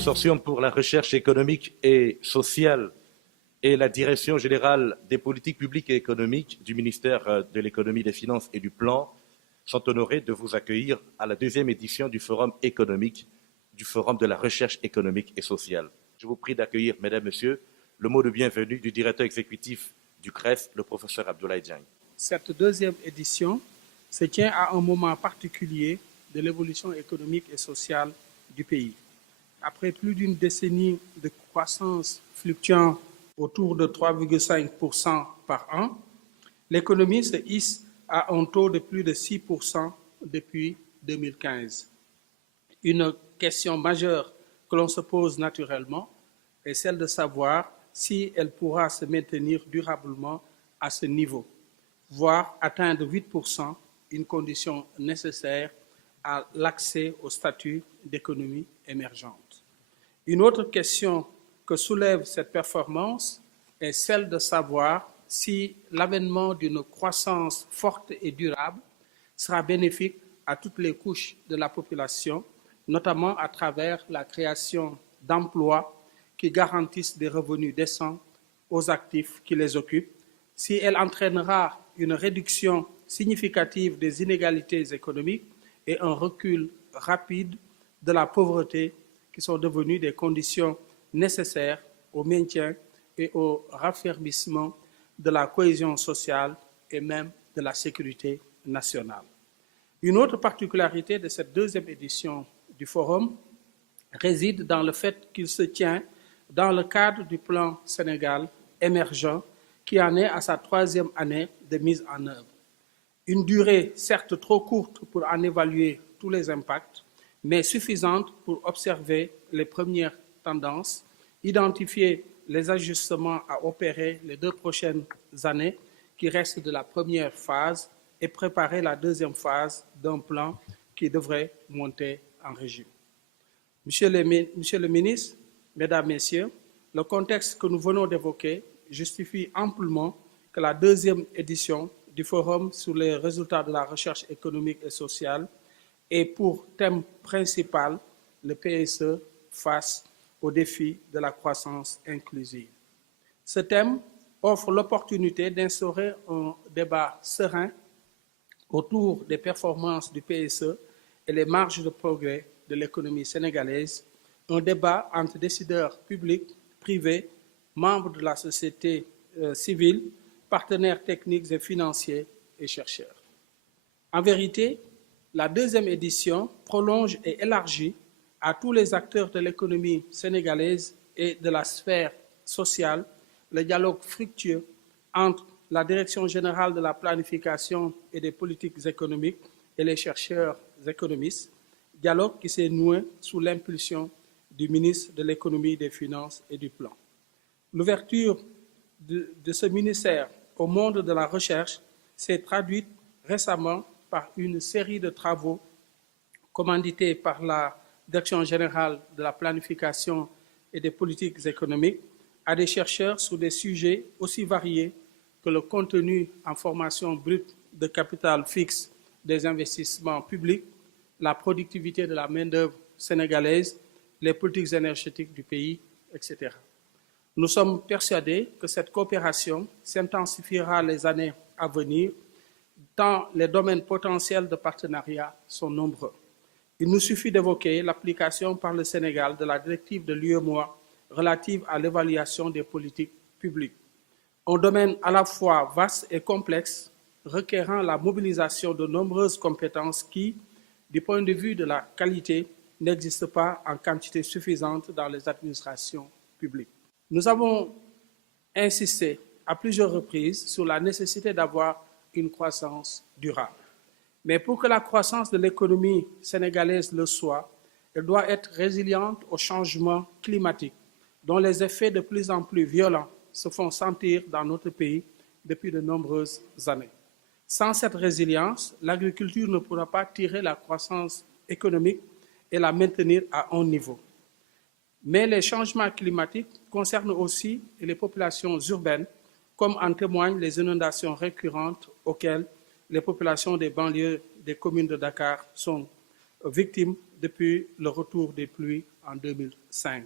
Consortium pour la recherche économique et sociale et la Direction générale des politiques publiques et économiques du ministère de l'économie, des finances et du plan sont honorés de vous accueillir à la deuxième édition du Forum économique, du Forum de la recherche économique et sociale. Je vous prie d'accueillir, mesdames, messieurs, le mot de bienvenue du directeur exécutif du CRES, le professeur Abdoulaye Diagne. Cette deuxième édition se tient à un moment particulier de l'évolution économique et sociale du pays. Après plus d'une décennie de croissance fluctuant autour de 3,5% par an, l'économie se hisse à un taux de plus de 6% depuis 2015. Une question majeure que l'on se pose naturellement est celle de savoir si elle pourra se maintenir durablement à ce niveau, voire atteindre 8%, une condition nécessaire à l'accès au statut d'économie émergente. Une autre question que soulève cette performance est celle de savoir si l'avènement d'une croissance forte et durable sera bénéfique à toutes les couches de la population, notamment à travers la création d'emplois qui garantissent des revenus décents aux actifs qui les occupent, si elle entraînera une réduction significative des inégalités économiques et un recul rapide de la pauvreté qui sont devenues des conditions nécessaires au maintien et au raffermissement de la cohésion sociale et même de la sécurité nationale. Une autre particularité de cette deuxième édition du Forum réside dans le fait qu'il se tient dans le cadre du plan Sénégal émergent qui en est à sa troisième année de mise en œuvre. Une durée certes trop courte pour en évaluer tous les impacts, mais suffisante pour observer les premières tendances, identifier les ajustements à opérer les 2 prochaines années qui restent de la première phase et préparer la deuxième phase d'un plan qui devrait monter en régime. Monsieur le ministre, Mesdames, Messieurs, le contexte que nous venons d'évoquer justifie amplement que la deuxième édition du Forum sur les résultats de la recherche économique et sociale ait pour thème principal le PSE face au défi de la croissance inclusive. Ce thème offre l'opportunité d'instaurer un débat serein autour des performances du PSE et les marges de progrès de l'économie sénégalaise, un débat entre décideurs publics, privés, membres de la société civile, partenaires techniques et financiers et chercheurs. En vérité, la deuxième édition prolonge et élargit à tous les acteurs de l'économie sénégalaise et de la sphère sociale le dialogue fructueux entre la Direction générale de la planification et des politiques économiques et les chercheurs économistes, dialogue qui s'est noué sous l'impulsion du ministre de l'économie, des finances et du plan. L'ouverture de ce ministère au monde de la recherche s'est traduite récemment par une série de travaux commandités par la Direction générale de la planification et des politiques économiques à des chercheurs sur des sujets aussi variés que le contenu en formation brute de capital fixe des investissements publics, la productivité de la main-d'œuvre sénégalaise, les politiques énergétiques du pays, etc. Nous sommes persuadés que cette coopération s'intensifiera les années à venir, tant les domaines potentiels de partenariat sont nombreux. Il nous suffit d'évoquer l'application par le Sénégal de la directive de l'UEMOA relative à l'évaluation des politiques publiques. Un domaine à la fois vaste et complexe, requérant la mobilisation de nombreuses compétences qui, du point de vue de la qualité, n'existent pas en quantité suffisante dans les administrations publiques. Nous avons insisté à plusieurs reprises sur la nécessité d'avoir une croissance durable. Mais pour que la croissance de l'économie sénégalaise le soit, elle doit être résiliente au changement climatique, dont les effets de plus en plus violents se font sentir dans notre pays depuis de nombreuses années. Sans cette résilience, l'agriculture ne pourra pas tirer la croissance économique et la maintenir à un niveau. Mais les changements climatiques concernent aussi les populations urbaines, comme en témoignent les inondations récurrentes auxquelles les populations des banlieues des communes de Dakar sont victimes depuis le retour des pluies en 2005.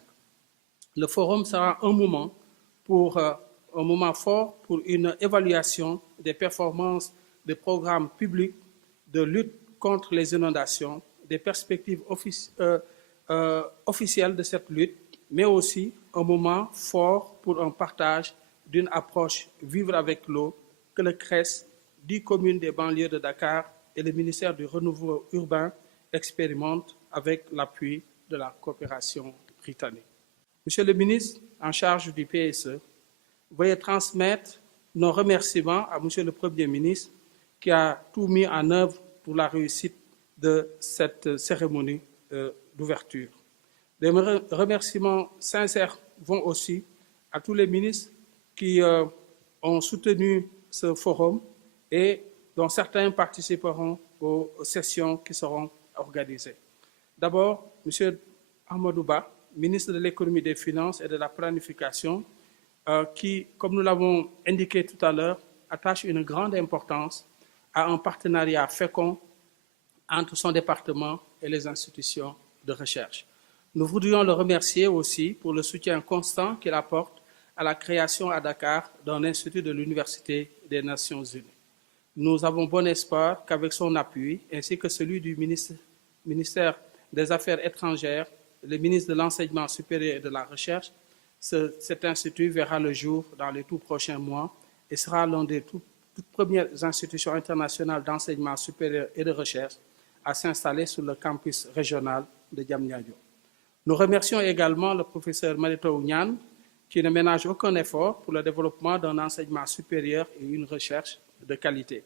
Le forum sera un moment fort pour une évaluation des performances des programmes publics de lutte contre les inondations, des perspectives officielles de cette lutte, mais aussi un moment fort pour un partage d'une approche vivre avec l'eau que le CRES, 10 communes des banlieues de Dakar et le ministère du Renouveau urbain expérimentent avec l'appui de la coopération britannique. Monsieur le ministre en charge du PSE, veuillez transmettre nos remerciements à Monsieur le Premier ministre qui a tout mis en œuvre pour la réussite de cette cérémonie d'ouverture. Des remerciements sincères vont aussi à tous les ministres qui ont soutenu ce forum et dont certains participeront aux sessions qui seront organisées. D'abord, M. Ahmadou Ba, ministre de l'Économie, des Finances et de la Planification, qui, comme nous l'avons indiqué tout à l'heure, attache une grande importance à un partenariat fécond entre son département et les institutions de recherche. Nous voudrions le remercier aussi pour le soutien constant qu'il apporte à la création à Dakar d'un institut de l'Université des Nations Unies. Nous avons bon espoir qu'avec son appui, ainsi que celui du ministère des Affaires étrangères, le ministre de l'Enseignement supérieur et de la Recherche, cet institut verra le jour dans les tout prochains mois et sera l'une des toutes premières institutions internationales d'enseignement supérieur et de recherche à s'installer sur le campus régional de Diamniadio. Nous remercions également le professeur Marito Ounian, qui ne ménage aucun effort pour le développement d'un enseignement supérieur et une recherche de qualité.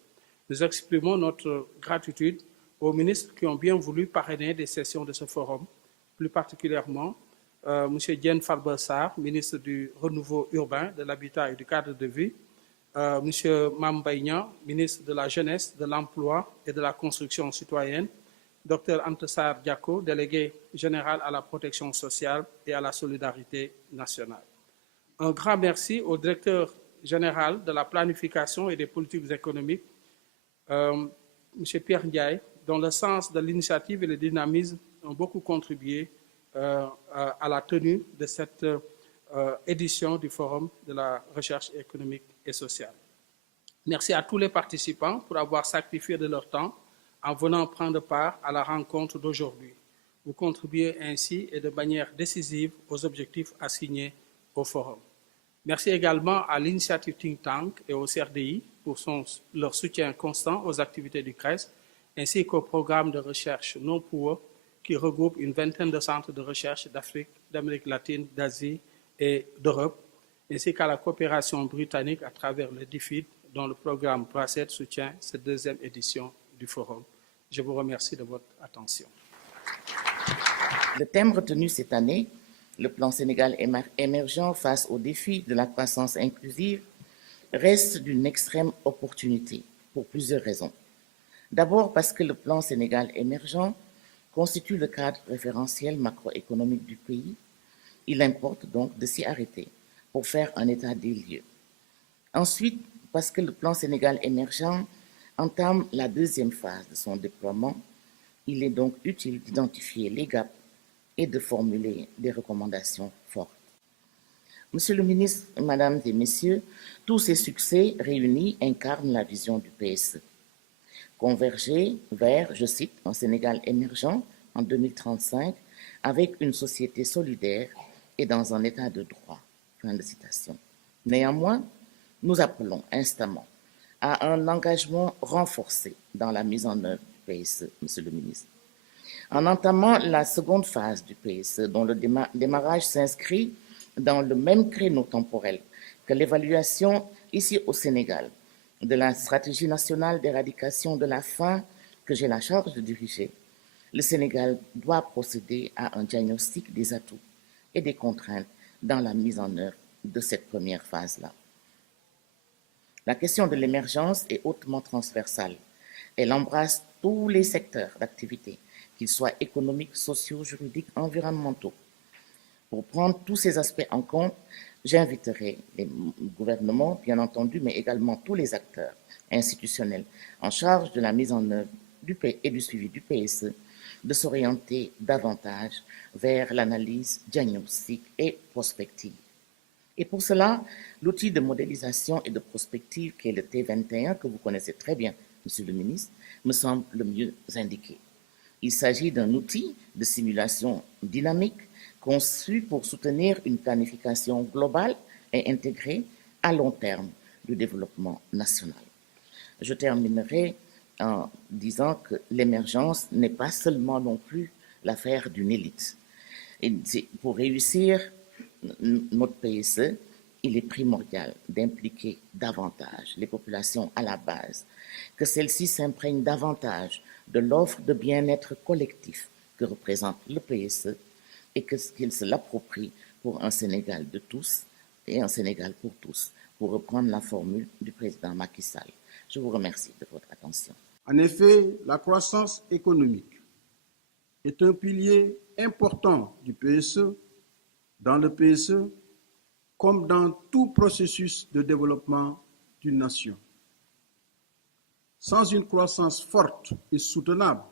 Nous exprimons notre gratitude aux ministres qui ont bien voulu parrainer des sessions de ce forum, plus particulièrement M. Diène Farba Sarr, ministre du Renouveau urbain, de l'Habitat et du Cadre de vie, M. Mambaïnian, ministre de la Jeunesse, de l'Emploi et de la Construction citoyenne, Dr Antessar Diako, délégué général à la protection sociale et à la solidarité nationale. Un grand merci au directeur général de la planification et des politiques économiques, M. Pierre Ndiaye, dont le sens de l'initiative et le dynamisme ont beaucoup contribué à la tenue de cette édition du Forum de la recherche économique et sociale. Merci à tous les participants pour avoir sacrifié de leur temps en venant prendre part à la rencontre d'aujourd'hui. Vous contribuez ainsi et de manière décisive aux objectifs assignés au Forum. Merci également à l'initiative Think Tank et au CRDI pour leur soutien constant aux activités du CRES, ainsi qu'au programme de recherche non pour qui regroupe une vingtaine de centres de recherche d'Afrique, d'Amérique latine, d'Asie et d'Europe, ainsi qu'à la coopération britannique à travers le DFID, dont le programme PRACED soutient cette deuxième édition du Forum. Je vous remercie de votre attention. Le thème retenu cette année, le plan Sénégal émergent face aux défis de la croissance inclusive, reste d'une extrême opportunité pour plusieurs raisons. D'abord parce que le plan Sénégal émergent constitue le cadre référentiel macroéconomique du pays. Il importe donc de s'y arrêter pour faire un état des lieux. Ensuite, parce que le plan Sénégal émergent entame la deuxième phase de son déploiement, il est donc utile d'identifier les gaps et de formuler des recommandations fortes. Monsieur le ministre, Mesdames et Messieurs, tous ces succès réunis incarnent la vision du PSE. Converger vers, je cite, un Sénégal émergent en 2035 avec une société solidaire et dans un état de droit. Fin de citation. Néanmoins, nous appelons instamment à un engagement renforcé dans la mise en œuvre du PSE, Monsieur le ministre. En entamant la seconde phase du PSE, dont le démarrage s'inscrit dans le même créneau temporel que l'évaluation ici au Sénégal de la stratégie nationale d'éradication de la faim que j'ai la charge de diriger, le Sénégal doit procéder à un diagnostic des atouts et des contraintes dans la mise en œuvre de cette première phase-là. La question de l'émergence est hautement transversale. Elle embrasse tous les secteurs d'activité, qu'ils soient économiques, sociaux, juridiques, environnementaux. Pour prendre tous ces aspects en compte, j'inviterai les gouvernements, bien entendu, mais également tous les acteurs institutionnels en charge de la mise en œuvre et du suivi du PSE de s'orienter davantage vers l'analyse diagnostique et prospective. Et pour cela, l'outil de modélisation et de prospective qui est le T21, que vous connaissez très bien, Monsieur le ministre, me semble le mieux indiqué. Il s'agit d'un outil de simulation dynamique conçu pour soutenir une planification globale et intégrée à long terme du développement national. Je terminerai en disant que l'émergence n'est pas seulement non plus l'affaire d'une élite. Et pour réussir notre PSE, il est primordial d'impliquer davantage les populations à la base, que celles-ci s'imprègnent davantage de l'offre de bien-être collectif que représente le PSE et qu'ils se l'approprient pour un Sénégal de tous et un Sénégal pour tous, pour reprendre la formule du président Macky Sall. Je vous remercie de votre attention. En effet, la croissance économique est un pilier important du PSE, dans le PSE, comme dans tout processus de développement d'une nation. Sans une croissance forte et soutenable,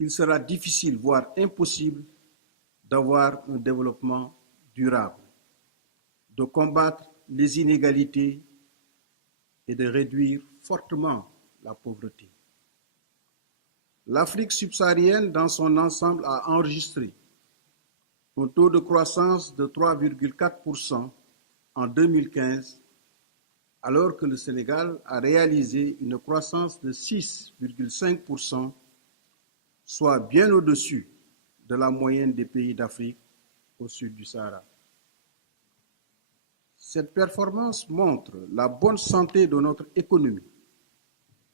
il sera difficile, voire impossible, d'avoir un développement durable, de combattre les inégalités et de réduire fortement la pauvreté. L'Afrique subsaharienne, dans son ensemble, a enregistré un taux de croissance de 3,4% en 2015, alors que le Sénégal a réalisé une croissance de 6,5%, soit bien au-dessus de la moyenne des pays d'Afrique au sud du Sahara. Cette performance montre la bonne santé de notre économie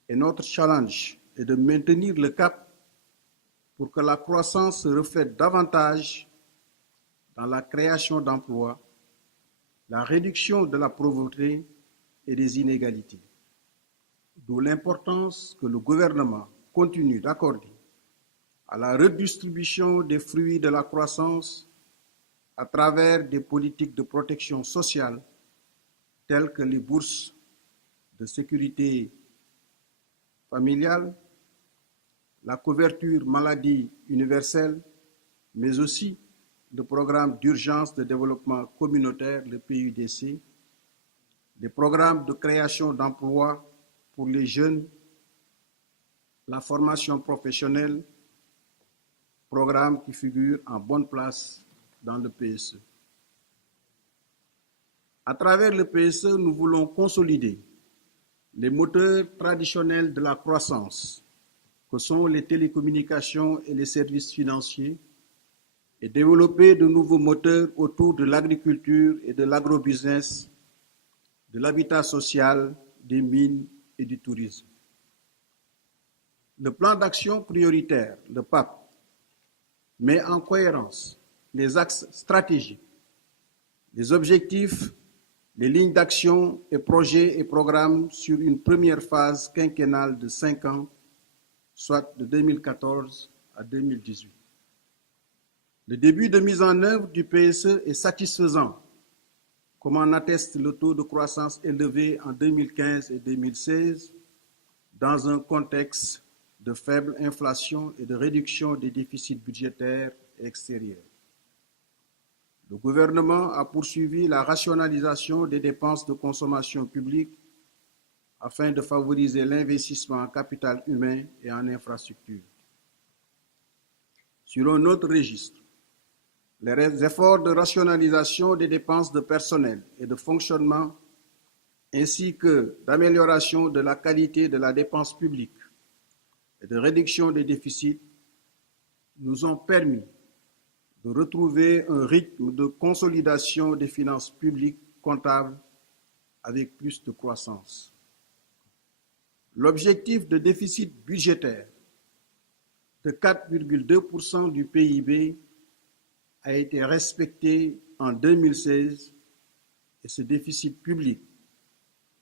et notre challenge est de maintenir le cap pour que la croissance se reflète davantage dans la création d'emplois, la réduction de la pauvreté et des inégalités. D'où l'importance que le gouvernement continue d'accorder à la redistribution des fruits de la croissance à travers des politiques de protection sociale telles que les bourses de sécurité familiale, la couverture maladie universelle, mais aussi le programme d'urgence de développement communautaire, le PUDC, des programmes de création d'emplois pour les jeunes, la formation professionnelle, programmes qui figurent en bonne place dans le PSE. À travers le PSE, nous voulons consolider les moteurs traditionnels de la croissance, que sont les télécommunications et les services financiers, et développer de nouveaux moteurs autour de l'agriculture et de l'agrobusiness, de l'habitat social, des mines et du tourisme. Le plan d'action prioritaire, le PAP, met en cohérence les axes stratégiques, les objectifs, les lignes d'action et projets et programmes sur une première phase quinquennale de 5 ans, soit de 2014 à 2018. Le début de mise en œuvre du PSE est satisfaisant, comme en atteste le taux de croissance élevé en 2015 et 2016, dans un contexte de faible inflation et de réduction des déficits budgétaires et extérieurs. Le gouvernement a poursuivi la rationalisation des dépenses de consommation publique afin de favoriser l'investissement en capital humain et en infrastructures. Sur un autre registre, les efforts de rationalisation des dépenses de personnel et de fonctionnement, ainsi que d'amélioration de la qualité de la dépense publique et de réduction des déficits, nous ont permis de retrouver un rythme de consolidation des finances publiques comptables avec plus de croissance. L'objectif de déficit budgétaire de 4,2% du PIB a été respecté en 2016 et ce déficit public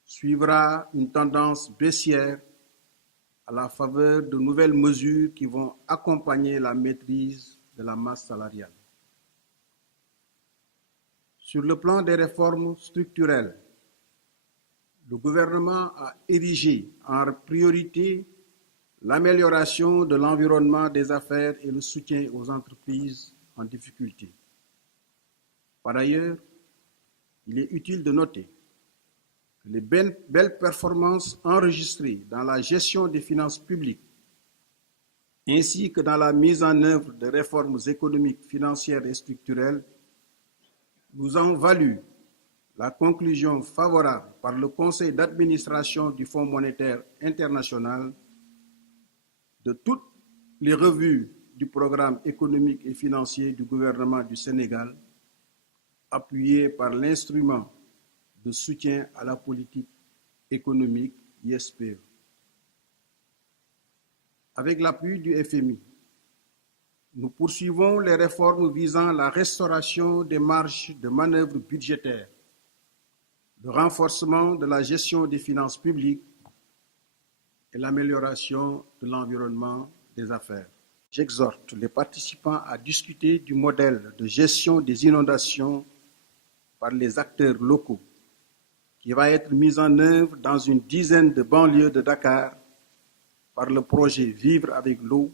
suivra une tendance baissière à la faveur de nouvelles mesures qui vont accompagner la maîtrise de la masse salariale. Sur le plan des réformes structurelles, le gouvernement a érigé en priorité l'amélioration de l'environnement des affaires et le soutien aux entreprises en difficulté. Par ailleurs, il est utile de noter que les belles performances enregistrées dans la gestion des finances publiques ainsi que dans la mise en œuvre de réformes économiques, financières et structurelles nous ont valu la conclusion favorable par le Conseil d'administration du Fonds monétaire international de toutes les revues du programme économique et financier du gouvernement du Sénégal, appuyé par l'instrument de soutien à la politique économique ISPE. Avec l'appui du FMI, nous poursuivons les réformes visant la restauration des marges de manœuvre budgétaires, le renforcement de la gestion des finances publiques et l'amélioration de l'environnement des affaires. J'exhorte les participants à discuter du modèle de gestion des inondations par les acteurs locaux qui va être mis en œuvre dans une dizaine de banlieues de Dakar par le projet Vivre avec l'eau,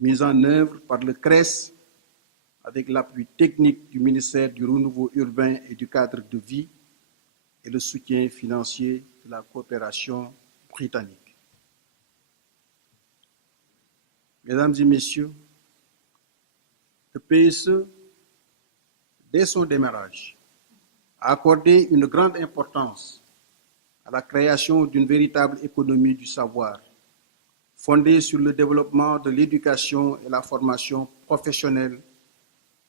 mis en œuvre par le CRES avec l'appui technique du ministère du Renouveau urbain et du cadre de vie et le soutien financier de la coopération britannique. Mesdames et messieurs, le PSE, dès son démarrage, a accordé une grande importance à la création d'une véritable économie du savoir, fondée sur le développement de l'éducation et la formation professionnelle,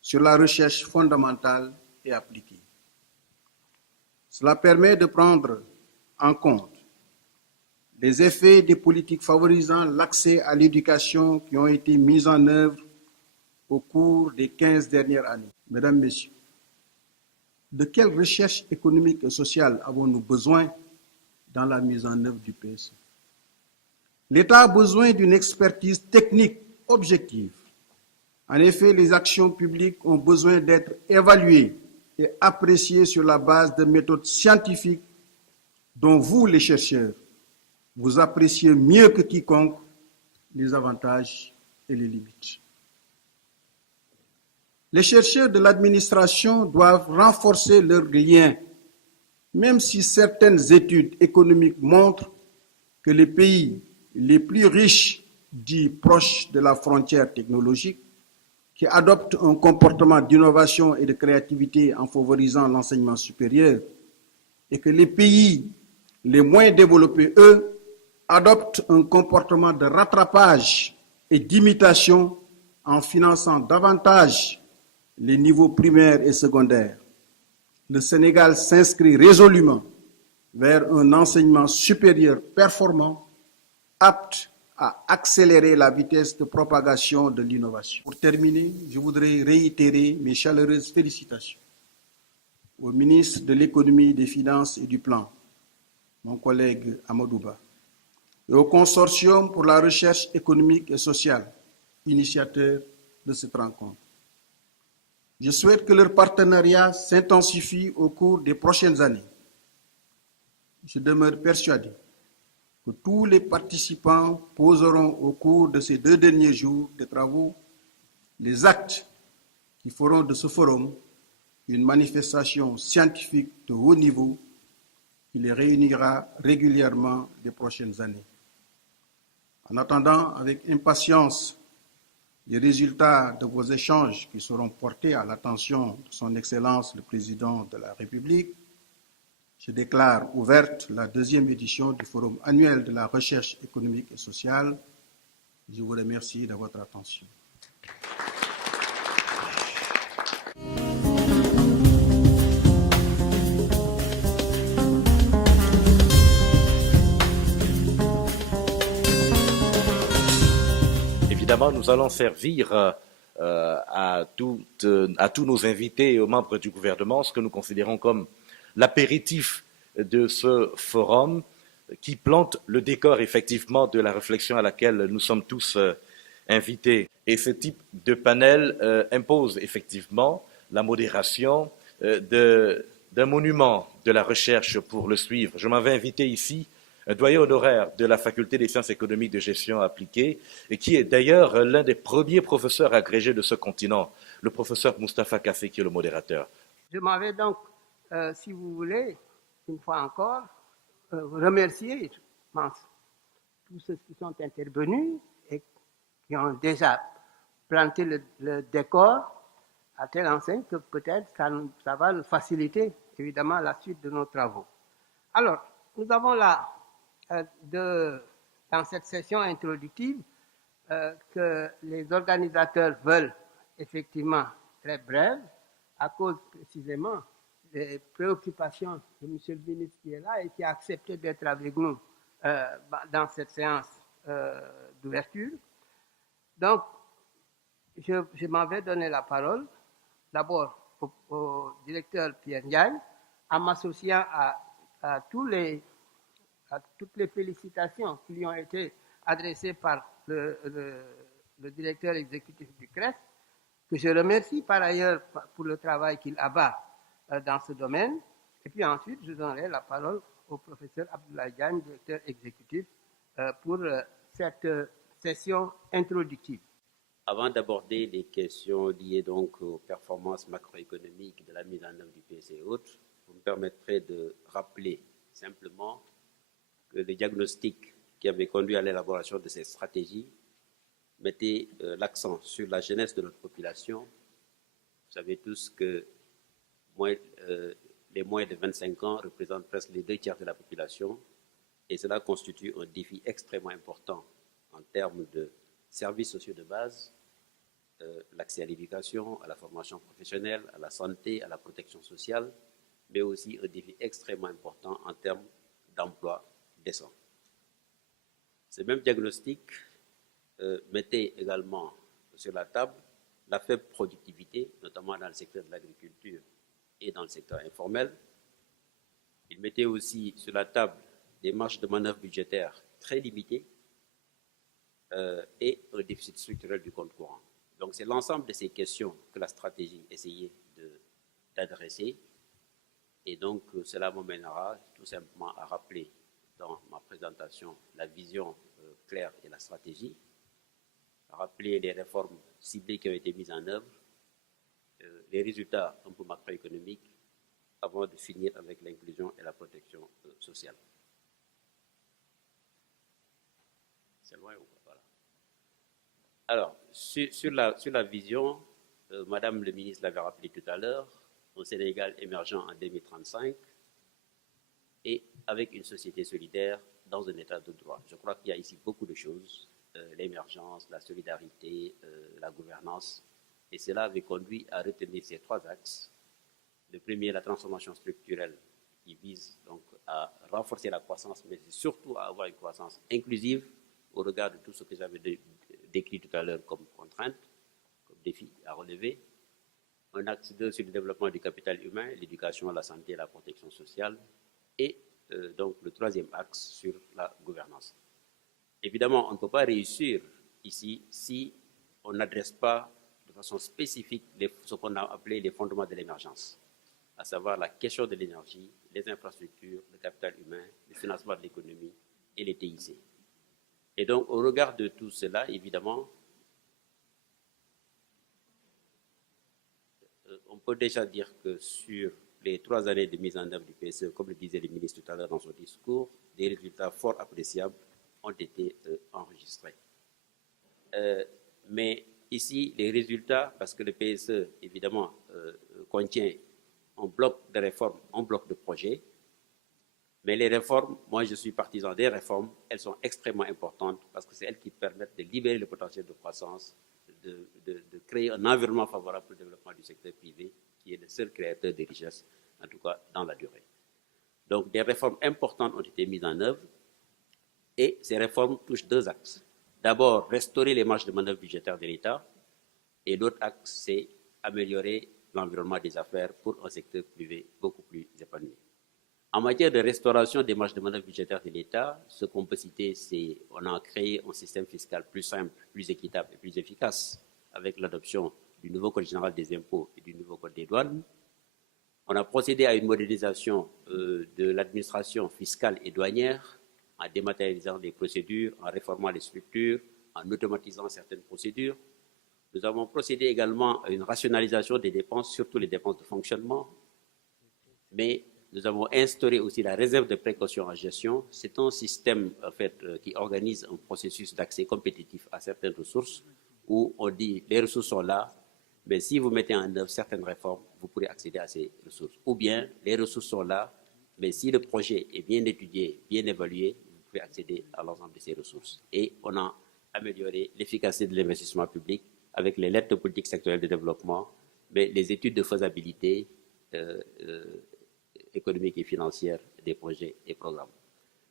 sur la recherche fondamentale et appliquée. Cela permet de prendre en compte les effets des politiques favorisant l'accès à l'éducation qui ont été mises en œuvre au cours des 15 dernières années. Mesdames, Messieurs, de quelle recherche économique et sociale avons-nous besoin dans la mise en œuvre du PSE? L'État a besoin d'une expertise technique objective. En effet, les actions publiques ont besoin d'être évaluées et appréciées sur la base de méthodes scientifiques dont vous, les chercheurs, vous appréciez mieux que quiconque les avantages et les limites. Les chercheurs de l'administration doivent renforcer leurs liens, même si certaines études économiques montrent que les pays les plus riches, dits proches de la frontière technologique, qui adoptent un comportement d'innovation et de créativité en favorisant l'enseignement supérieur, et que les pays les moins développés, eux, adoptent un comportement de rattrapage et d'imitation en finançant davantage les niveaux primaires et secondaires. Le Sénégal s'inscrit résolument vers un enseignement supérieur performant, apte à accélérer la vitesse de propagation de l'innovation. Pour terminer, je voudrais réitérer mes chaleureuses félicitations au ministre de l'Économie, des Finances et du Plan, mon collègue Amadou Ba, et au Consortium pour la recherche économique et sociale, initiateur de cette rencontre. Je souhaite que leur partenariat s'intensifie au cours des prochaines années. Je demeure persuadé que tous les participants poseront au cours de ces 2 derniers jours de travaux les actes qui feront de ce forum une manifestation scientifique de haut niveau qui les réunira régulièrement les prochaines années. En attendant avec impatience les résultats de vos échanges qui seront portés à l'attention de Son Excellence le Président de la République, je déclare ouverte la 2e édition du Forum annuel de la recherche économique et sociale. Je vous remercie de votre attention. Évidemment, nous allons servir à tous nos invités et aux membres du gouvernement ce que nous considérons comme l'apéritif de ce forum qui plante le décor effectivement de la réflexion à laquelle nous sommes tous invités. Et ce type de panel impose effectivement la modération d'un monument de la recherche pour le suivre. Je m'avais invité ici doyen honoraire de la faculté des sciences économiques de gestion appliquée et qui est d'ailleurs l'un des premiers professeurs agrégés de ce continent, le professeur Moustapha Kassé, qui est le modérateur. Je m'en vais donc, si vous voulez, une fois encore, remercier, je pense, tous ceux qui sont intervenus et qui ont déjà planté le décor à telle enseigne que peut-être ça va faciliter évidemment la suite de nos travaux. Alors, nous avons là, dans cette session introductive, que les organisateurs veulent effectivement très brève, à cause précisément des préoccupations de M. le ministre qui est là et qui a accepté d'être avec nous dans cette séance d'ouverture. Donc, je m'en vais donner la parole d'abord au directeur Pierre Ndiaye, en m'associant à toutes les félicitations qui lui ont été adressées par le directeur exécutif du CRES, que je remercie par ailleurs pour le travail qu'il abat dans ce domaine. Et puis ensuite, je donnerai la parole au professeur Abdoulaye Diagne, directeur exécutif, pour cette session introductive. Avant d'aborder les questions liées donc aux performances macroéconomiques de la mise en œuvre du PSE et autres, vous me permettrez de rappeler simplement que le diagnostic qui avait conduit à l'élaboration de ces stratégies mettait l'accent sur la jeunesse de notre population. Vous savez tous que les moins de 25 ans représentent presque les 2/3 de la population et cela constitue un défi extrêmement important en termes de services sociaux de base, l'accès à l'éducation, à la formation professionnelle, à la santé, à la protection sociale, mais aussi un défi extrêmement important en termes d'emploi décent. Ce même diagnostic mettait également sur la table la faible productivité, notamment dans le secteur de l'agriculture et dans le secteur informel. Il mettait aussi sur la table des marges de manœuvre budgétaires très limitées et un déficit structurel du compte courant. Donc c'est l'ensemble de ces questions que la stratégie essayait d'adresser. Et donc cela m'amènera tout simplement à rappeler dans ma présentation la vision claire et la stratégie, à rappeler les réformes ciblées qui ont été mises en œuvre, les résultats un peu macroéconomiques, avant de finir avec l'inclusion et la protection sociale. C'est loin ou pas? Voilà. Alors, sur la vision, Madame le ministre l'avait rappelé tout à l'heure, un Sénégal émergent en 2035 et avec une société solidaire dans un état de droit. Je crois qu'il y a ici beaucoup de choses, l'émergence, la solidarité, la gouvernance, et cela avait conduit à retenir ces 3 axes. Le premier, la transformation structurelle, qui vise donc à renforcer la croissance, mais surtout à avoir une croissance inclusive au regard de tout ce que j'avais décrit tout à l'heure comme contrainte, comme défi à relever. Un axe 2 sur le développement du capital humain, l'éducation, la santé et la protection sociale. Et donc le 3e axe sur la gouvernance. Évidemment, on ne peut pas réussir ici si on n'adresse pas de façon spécifique ce qu'on a appelé les fondements de l'émergence, à savoir la question de l'énergie, les infrastructures, le capital humain, le financement de l'économie et les TIC. Et donc, au regard de tout cela, évidemment, on peut déjà dire que sur les 3 années de mise en œuvre du PSE, comme le disait le ministre tout à l'heure dans son discours, des résultats fort appréciables ont été enregistrés. Mais ici, les résultats, parce que le PSE, évidemment, contient un bloc de réformes, un bloc de projets, mais les réformes, moi je suis partisan des réformes, elles sont extrêmement importantes parce que c'est elles qui permettent de libérer le potentiel de croissance, de créer un environnement favorable pour le développement du secteur privé, qui est le seul créateur de richesses, en tout cas dans la durée. Donc des réformes importantes ont été mises en œuvre et ces réformes touchent 2 axes. D'abord, restaurer les marges de manœuvre budgétaires de l'État et l'autre axe, c'est améliorer l'environnement des affaires pour un secteur privé beaucoup plus épanoui. En matière de restauration des marges de manœuvre budgétaires de l'État, ce qu'on peut citer, c'est qu'on a créé un système fiscal plus simple, plus équitable et plus efficace avec l'adoption du nouveau Code général des impôts et du nouveau Code des douanes. On a procédé à une modernisation de l'administration fiscale et douanière en dématérialisant les procédures, en réformant les structures, en automatisant certaines procédures. Nous avons procédé également à une rationalisation des dépenses, surtout les dépenses de fonctionnement, mais nous avons instauré aussi la réserve de précaution en gestion. C'est un système en fait, qui organise un processus d'accès compétitif à certaines ressources où on dit les ressources sont là, mais si vous mettez en œuvre certaines réformes, vous pourrez accéder à ces ressources. Ou bien les ressources sont là, mais si le projet est bien étudié, bien évalué, vous pouvez accéder à l'ensemble de ces ressources. Et on a amélioré l'efficacité de l'investissement public avec les lettres de politique sectorielle de développement, mais les études de faisabilité économique et financière des projets et programmes.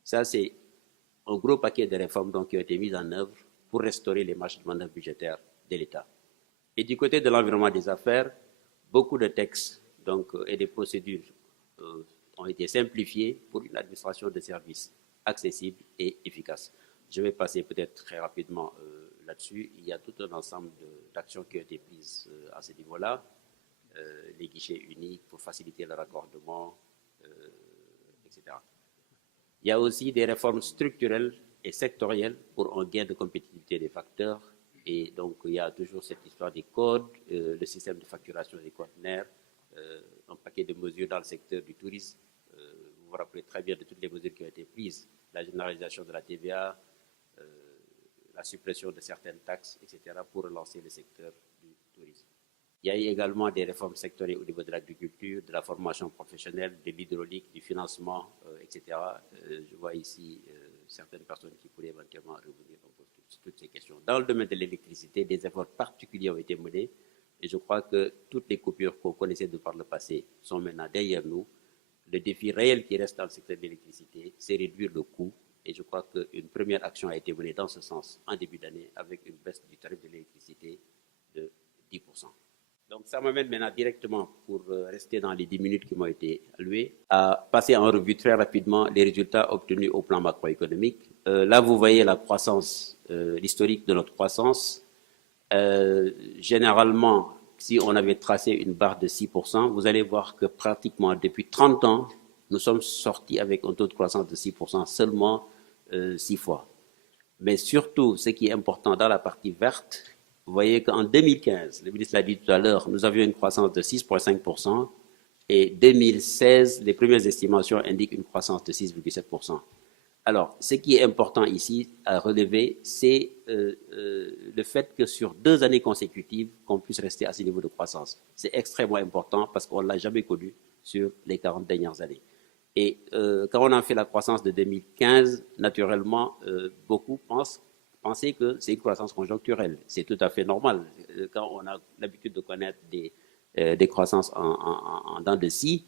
Ça, c'est un gros paquet de réformes donc, qui ont été mises en œuvre pour restaurer les marges de manœuvre budgétaires de l'État. Et du côté de l'environnement des affaires, beaucoup de textes donc, et des procédures ont été simplifiées pour une administration de services accessible et efficace. Je vais passer peut-être très rapidement là-dessus. Il y a tout un ensemble d'actions qui ont été prises à ce niveau-là. Les guichets uniques pour faciliter le raccordement, etc. Il y a aussi des réformes structurelles et sectorielles pour un gain de compétitivité des facteurs. Et donc, il y a toujours cette histoire des codes, le système de facturation des conteneurs, un paquet de mesures dans le secteur du tourisme. Vous vous rappelez très bien de toutes les mesures qui ont été prises, la généralisation de la TVA, la suppression de certaines taxes, etc., pour relancer le secteur du tourisme. Il y a eu également des réformes sectorielles au niveau de l'agriculture, de la formation professionnelle, de l'hydraulique, du financement, etc. Je vois ici certaines personnes qui pourraient éventuellement revenir sur toutes ces questions. Dans le domaine de l'électricité, des efforts particuliers ont été menés et je crois que toutes les coupures qu'on connaissait de par le passé sont maintenant derrière nous. Le défi réel qui reste dans le secteur de l'électricité, c'est réduire le coût et je crois qu'une première action a été menée dans ce sens en début d'année avec une baisse du tarif de l'électricité de 10%. Donc ça m'amène maintenant directement, pour rester dans les 10 minutes qui m'ont été allouées, à passer en revue très rapidement les résultats obtenus au plan macroéconomique. Là, vous voyez la croissance, l'historique de notre croissance. Généralement, si on avait tracé une barre de 6%, vous allez voir que pratiquement depuis 30 ans, nous sommes sortis avec un taux de croissance de 6% seulement 6 fois. Mais surtout, ce qui est important dans la partie verte, vous voyez qu'en 2015, le ministre l'a dit tout à l'heure, nous avions une croissance de 6,5% et 2016, les premières estimations indiquent une croissance de 6,7%. Alors, ce qui est important ici à relever, c'est le fait que sur 2 années consécutives, qu'on puisse rester à ce niveau de croissance. C'est extrêmement important parce qu'on ne l'a jamais connu sur les 40 dernières années. Et quand on a fait la croissance de 2015, naturellement, beaucoup penser que c'est une croissance conjoncturelle. C'est tout à fait normal. Quand on a l'habitude de connaître des croissances en dents de scie,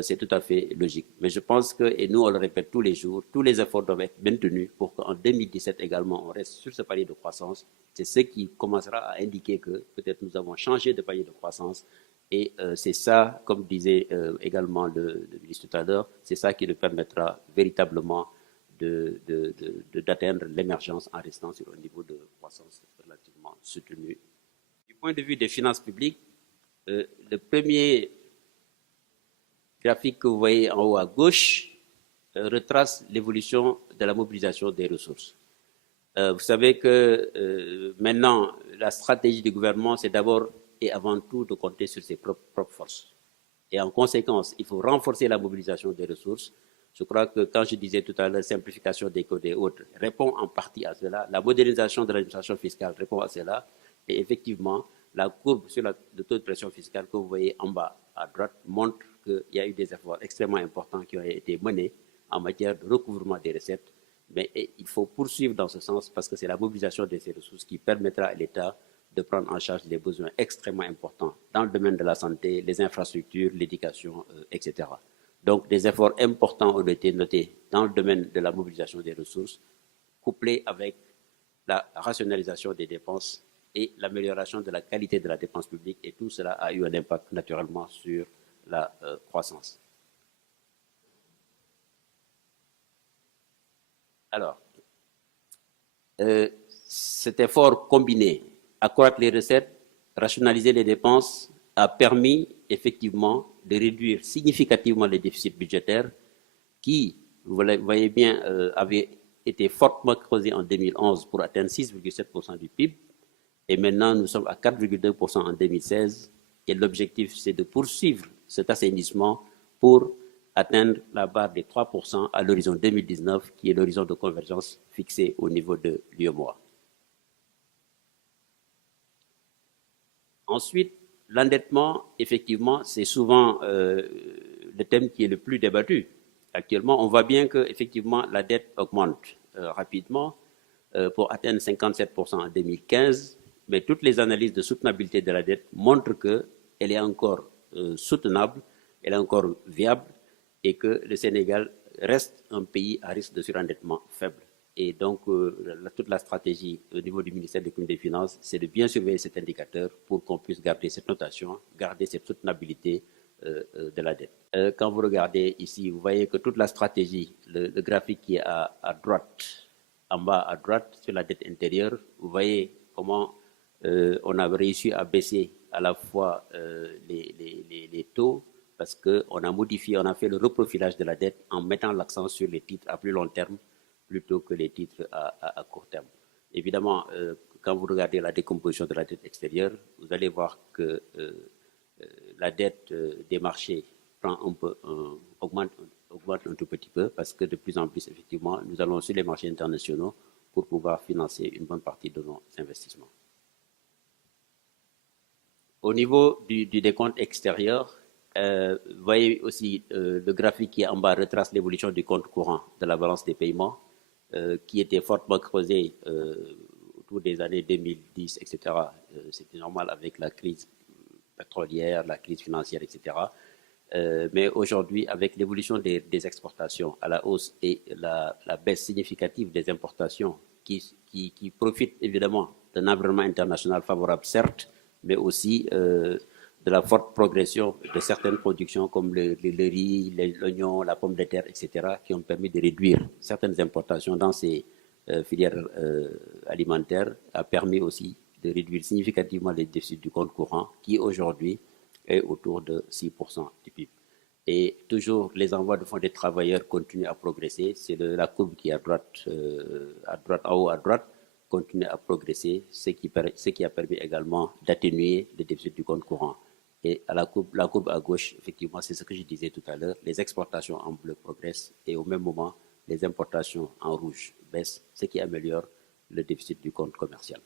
c'est tout à fait logique. Mais je pense que, et nous on le répète tous les jours, tous les efforts doivent être maintenus pour qu'en 2017 également, on reste sur ce palier de croissance. C'est ce qui commencera à indiquer que peut-être nous avons changé de palier de croissance. Et c'est ça, comme disait également le ministre tout à l'heure, c'est ça qui nous permettra véritablement d'atteindre l'émergence en restant sur un niveau de croissance relativement soutenu. Du point de vue des finances publiques, le premier graphique que vous voyez en haut à gauche retrace l'évolution de la mobilisation des ressources. Vous savez que maintenant, la stratégie du gouvernement, c'est d'abord et avant tout de compter sur ses propres forces. Et en conséquence, il faut renforcer la mobilisation des ressources. Je crois que quand je disais tout à l'heure simplification des codes et autres, répond en partie à cela. La modernisation de l'administration fiscale répond à cela. Et effectivement, la courbe sur le taux de pression fiscale que vous voyez en bas à droite montre qu'il y a eu des efforts extrêmement importants qui ont été menés en matière de recouvrement des recettes. Mais il faut poursuivre dans ce sens parce que c'est la mobilisation de ces ressources qui permettra à l'État de prendre en charge les besoins extrêmement importants dans le domaine de la santé, les infrastructures, l'éducation, etc. Donc, des efforts importants ont été notés dans le domaine de la mobilisation des ressources, couplés avec la rationalisation des dépenses et l'amélioration de la qualité de la dépense publique. Et tout cela a eu un impact naturellement sur la croissance. Alors, cet effort combiné, accroître les recettes, rationaliser les dépenses, a permis effectivement de réduire significativement les déficits budgétaires qui, vous voyez bien, avaient été fortement creusé en 2011 pour atteindre 6,7% du PIB. Et maintenant, nous sommes à 4,2% en 2016. Et l'objectif, c'est de poursuivre cet assainissement pour atteindre la barre des 3% à l'horizon 2019, qui est l'horizon de convergence fixé au niveau de l'UEMOA. Ensuite, l'endettement, effectivement, c'est souvent le thème qui est le plus débattu. Actuellement, on voit bien que effectivement la dette augmente rapidement pour atteindre 57% en 2015, mais toutes les analyses de soutenabilité de la dette montrent qu'elle est encore soutenable, elle est encore viable et que le Sénégal reste un pays à risque de surendettement faible. Et donc, toute la stratégie au niveau du ministère de l'économie et des finances, c'est de bien surveiller cet indicateur pour qu'on puisse garder cette notation, garder cette soutenabilité de la dette. Quand vous regardez ici, vous voyez que toute la stratégie, le graphique qui est à droite, en bas à droite, sur la dette intérieure, vous voyez comment on a réussi à baisser à la fois les taux, parce qu'on a modifié, on a fait le reprofilage de la dette en mettant l'accent sur les titres à plus long terme, plutôt que les titres à court terme. Évidemment, quand vous regardez la décomposition de la dette extérieure, vous allez voir que la dette des marchés prend un peu, augmente un tout petit peu, parce que de plus en plus, effectivement, nous allons sur les marchés internationaux pour pouvoir financer une bonne partie de nos investissements. Au niveau du décompte extérieur, vous voyez aussi le graphique qui est en bas retrace l'évolution du compte courant de la balance des paiements, qui était fortement creusé autour des années 2010, etc. C'était normal avec la crise pétrolière, la crise financière, etc. Mais aujourd'hui, avec l'évolution des exportations à la hausse et la baisse significative des importations qui profitent évidemment d'un environnement international favorable, certes, mais aussi de la forte progression de certaines productions comme le riz, l'oignon, la pomme de terre, etc., qui ont permis de réduire certaines importations dans ces filières alimentaires, a permis aussi de réduire significativement les déficits du compte courant, qui aujourd'hui est autour de 6% du PIB. Et toujours, les envois de fonds des travailleurs continuent à progresser. C'est la courbe qui est à droite, en haut à droite, continue à progresser, ce qui a permis également d'atténuer le déficit du compte courant. Et à la courbe à gauche, effectivement, c'est ce que je disais tout à l'heure, les exportations en bleu progressent et au même moment, les importations en rouge baissent, ce qui améliore le déficit du compte commercial.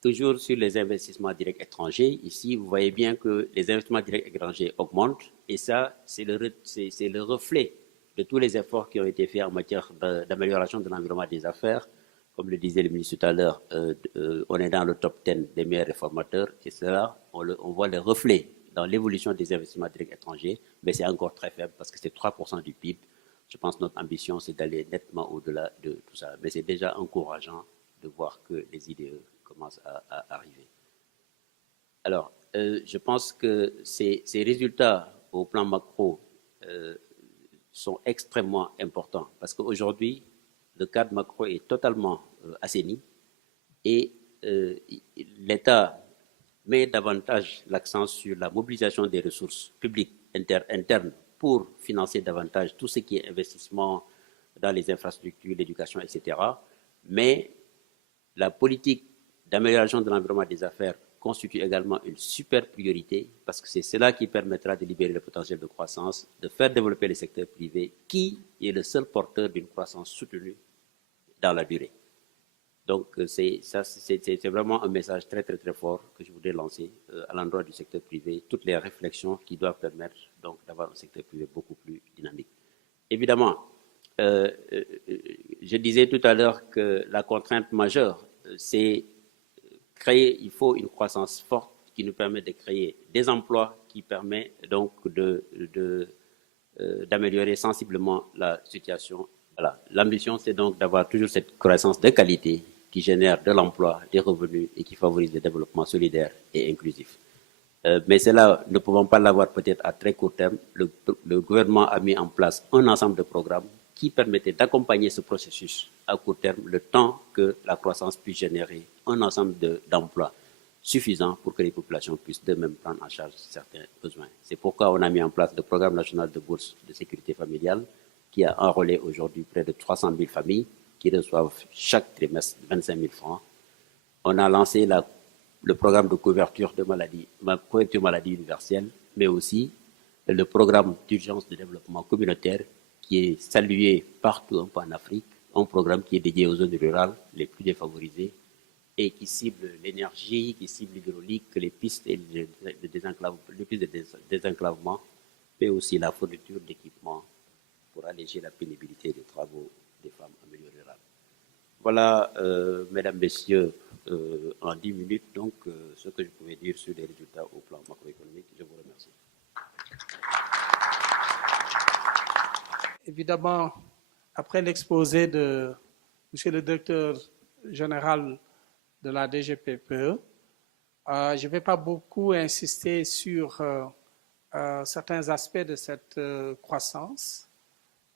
Toujours sur les investissements directs étrangers, ici, vous voyez bien que les investissements directs étrangers augmentent et ça, c'est le reflet de tous les efforts qui ont été faits en matière d'amélioration de l'environnement des affaires. Comme le disait le ministre tout à l'heure, on est dans le top 10 des meilleurs réformateurs et cela, on voit le reflet dans l'évolution des investissements directs étrangers, mais c'est encore très faible parce que c'est 3% du PIB. Je pense que notre ambition, c'est d'aller nettement au-delà de tout ça. Mais c'est déjà encourageant de voir que les IDE commencent à arriver. Alors, je pense que ces résultats au plan macro sont extrêmement importants parce qu'aujourd'hui, le cadre macro est totalement assaini et l'État met davantage l'accent sur la mobilisation des ressources publiques internes pour financer davantage tout ce qui est investissement dans les infrastructures, l'éducation, etc. Mais la politique d'amélioration de l'environnement des affaires constitue également une super priorité parce que c'est cela qui permettra de libérer le potentiel de croissance, de faire développer le secteur privé qui est le seul porteur d'une croissance soutenue dans la durée. Donc c'est vraiment un message très très très fort que je voudrais lancer à l'endroit du secteur privé, toutes les réflexions qui doivent permettre donc d'avoir un secteur privé beaucoup plus dynamique. Évidemment, je disais tout à l'heure que la contrainte majeure, c'est il faut une croissance forte qui nous permet de créer des emplois, qui permet donc d'améliorer sensiblement la situation. Voilà. L'ambition, c'est donc d'avoir toujours cette croissance de qualité qui génère de l'emploi, des revenus et qui favorise le développement solidaire et inclusif. Mais cela, ne pouvons pas l'avoir peut-être à très court terme. Le gouvernement a mis en place un ensemble de programmes qui permettaient d'accompagner ce processus à court terme, le temps que la croissance puisse générer un ensemble d'emplois. suffisant pour que les populations puissent d'eux-mêmes prendre en charge certains besoins. C'est pourquoi on a mis en place le programme national de bourse de sécurité familiale qui a enrôlé aujourd'hui près de 300 000 familles qui reçoivent chaque trimestre 25 000 francs. On a lancé le programme de couverture maladie universelle, mais aussi le programme d'urgence de développement communautaire qui est salué partout un peu en Afrique, un programme qui est dédié aux zones rurales les plus défavorisées et qui cible l'énergie, qui cible l'hydraulique, les pistes de désenclavement, mais aussi la fourniture d'équipements pour alléger la pénibilité des travaux des femmes en milieu rural. Voilà, mesdames, messieurs, en 10 minutes, donc, ce que je pouvais dire sur les résultats au plan macroéconomique. Je vous remercie. Évidemment, après l'exposé de M. le directeur général de la DGPPE, je ne vais pas beaucoup insister sur certains aspects de cette croissance.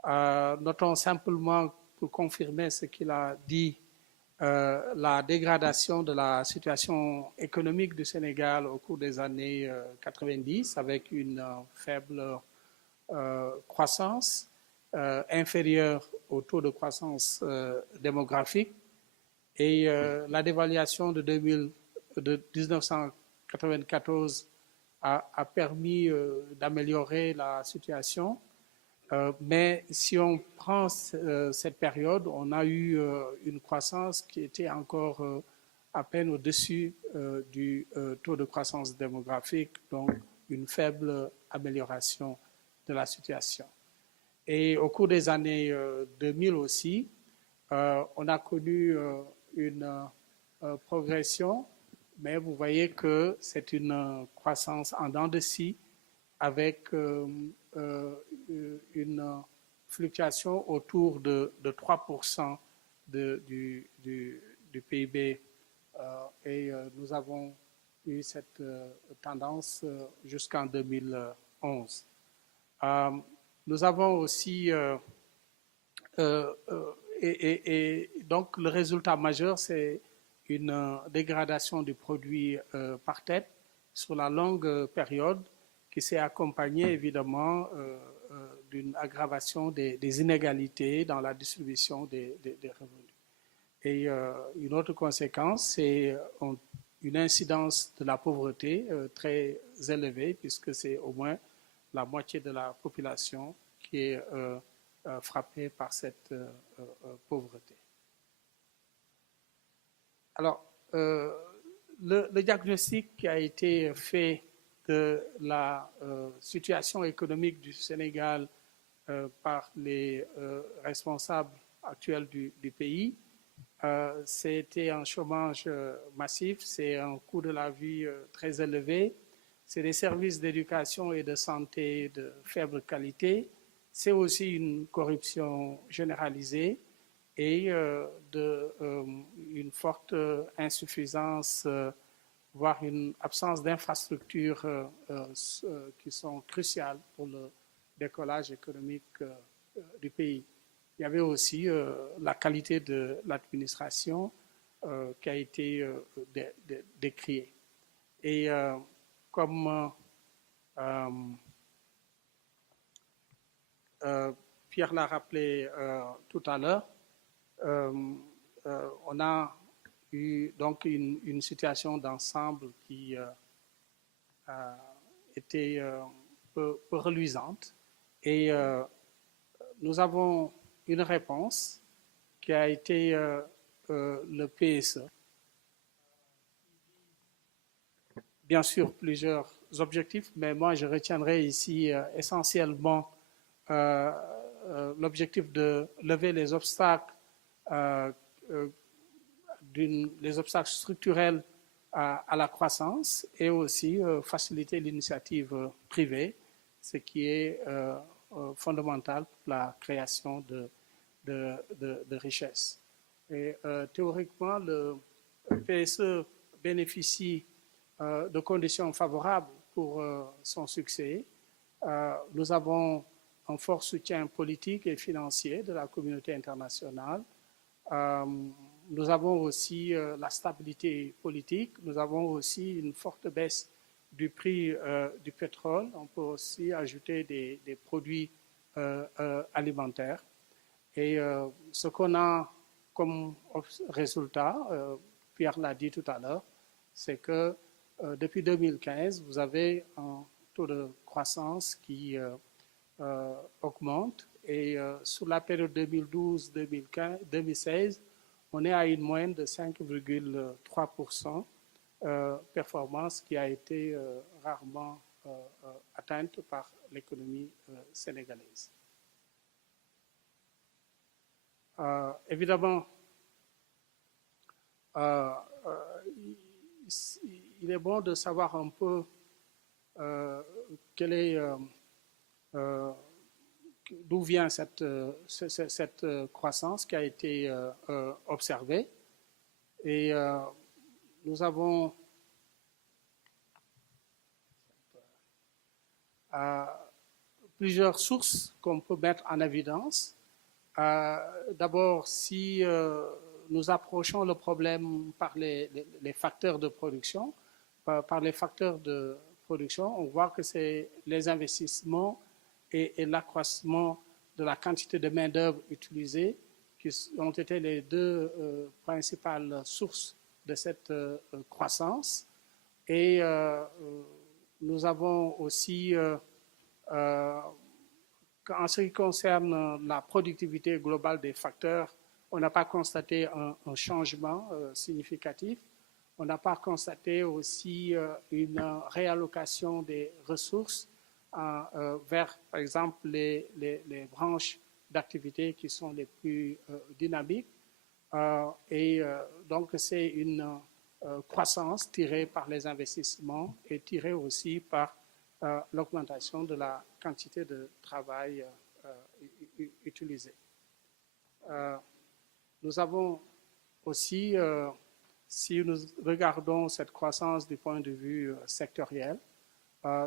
Notons simplement, pour confirmer ce qu'il a dit, la dégradation de la situation économique du Sénégal au cours des années 90 avec une faible croissance inférieure au taux de croissance démographique et la dévaluation de 1994 a permis d'améliorer la situation. Mais si on prend cette période, on a eu une croissance qui était encore à peine au-dessus du taux de croissance démographique, donc une faible amélioration de la situation. Et au cours des années 2000 aussi, on a connu une progression, mais vous voyez que c'est une croissance en dents de scie avec une fluctuation autour de 3% du PIB. Et nous avons eu cette tendance jusqu'en 2011. Nous avons aussi, et donc le résultat majeur, c'est une dégradation du produit par tête sur la longue période qui s'est accompagnée évidemment d'une aggravation des inégalités dans la distribution des revenus. Et une autre conséquence, c'est une incidence de la pauvreté très élevée, puisque c'est au moins la moitié de la population qui est frappée par cette pauvreté. Alors, le diagnostic qui a été fait de la situation économique du Sénégal par les responsables actuels du pays, c'était un chômage massif, c'est un coût de la vie très élevé, c'est des services d'éducation et de santé de faible qualité, c'est aussi une corruption généralisée et une forte insuffisance, voire une absence d'infrastructures qui sont cruciales pour le décollage économique du pays. Il y avait aussi la qualité de l'administration qui a été décriée. Et comme Pierre l'a rappelé tout à l'heure, on a eu donc une situation d'ensemble qui était peu reluisante. Et nous avons une réponse qui a été le PSE. Bien sûr, plusieurs objectifs, mais moi je retiendrai ici essentiellement l'objectif de lever les obstacles, les obstacles structurels à la croissance et aussi faciliter l'initiative privée, ce qui est fondamental pour la création de richesses. Et théoriquement, le PSE bénéficie de conditions favorables pour son succès. Nous avons un fort soutien politique et financier de la communauté internationale. Nous avons aussi la stabilité politique, nous avons aussi une forte baisse du prix du pétrole. On peut aussi ajouter des produits alimentaires. Et ce qu'on a comme résultat, Pierre l'a dit tout à l'heure, c'est que depuis 2015, vous avez un taux de croissance qui augmente. Et sur la période 2012-2016, on est à une moyenne de 5,3%, performance qui a été rarement atteinte par l'économie sénégalaise. Évidemment, il est bon de savoir un peu d'où vient cette croissance qui a été observée. Et nous avons plusieurs sources qu'on peut mettre en évidence. D'abord, si nous approchons le problème par les facteurs de production, par les facteurs de production, on voit que c'est les investissements et l'accroissement de la quantité de main-d'œuvre utilisée qui ont été les deux principales sources de cette croissance. Et nous avons aussi, en ce qui concerne la productivité globale des facteurs, on n'a pas constaté un changement significatif. On n'a pas constaté aussi une réallocation des ressources vers, par exemple, les branches d'activité qui sont les plus dynamiques. Et donc, c'est une croissance tirée par les investissements et tirée aussi par l'augmentation de la quantité de travail utilisé. Nous avons aussi, si nous regardons cette croissance du point de vue sectoriel,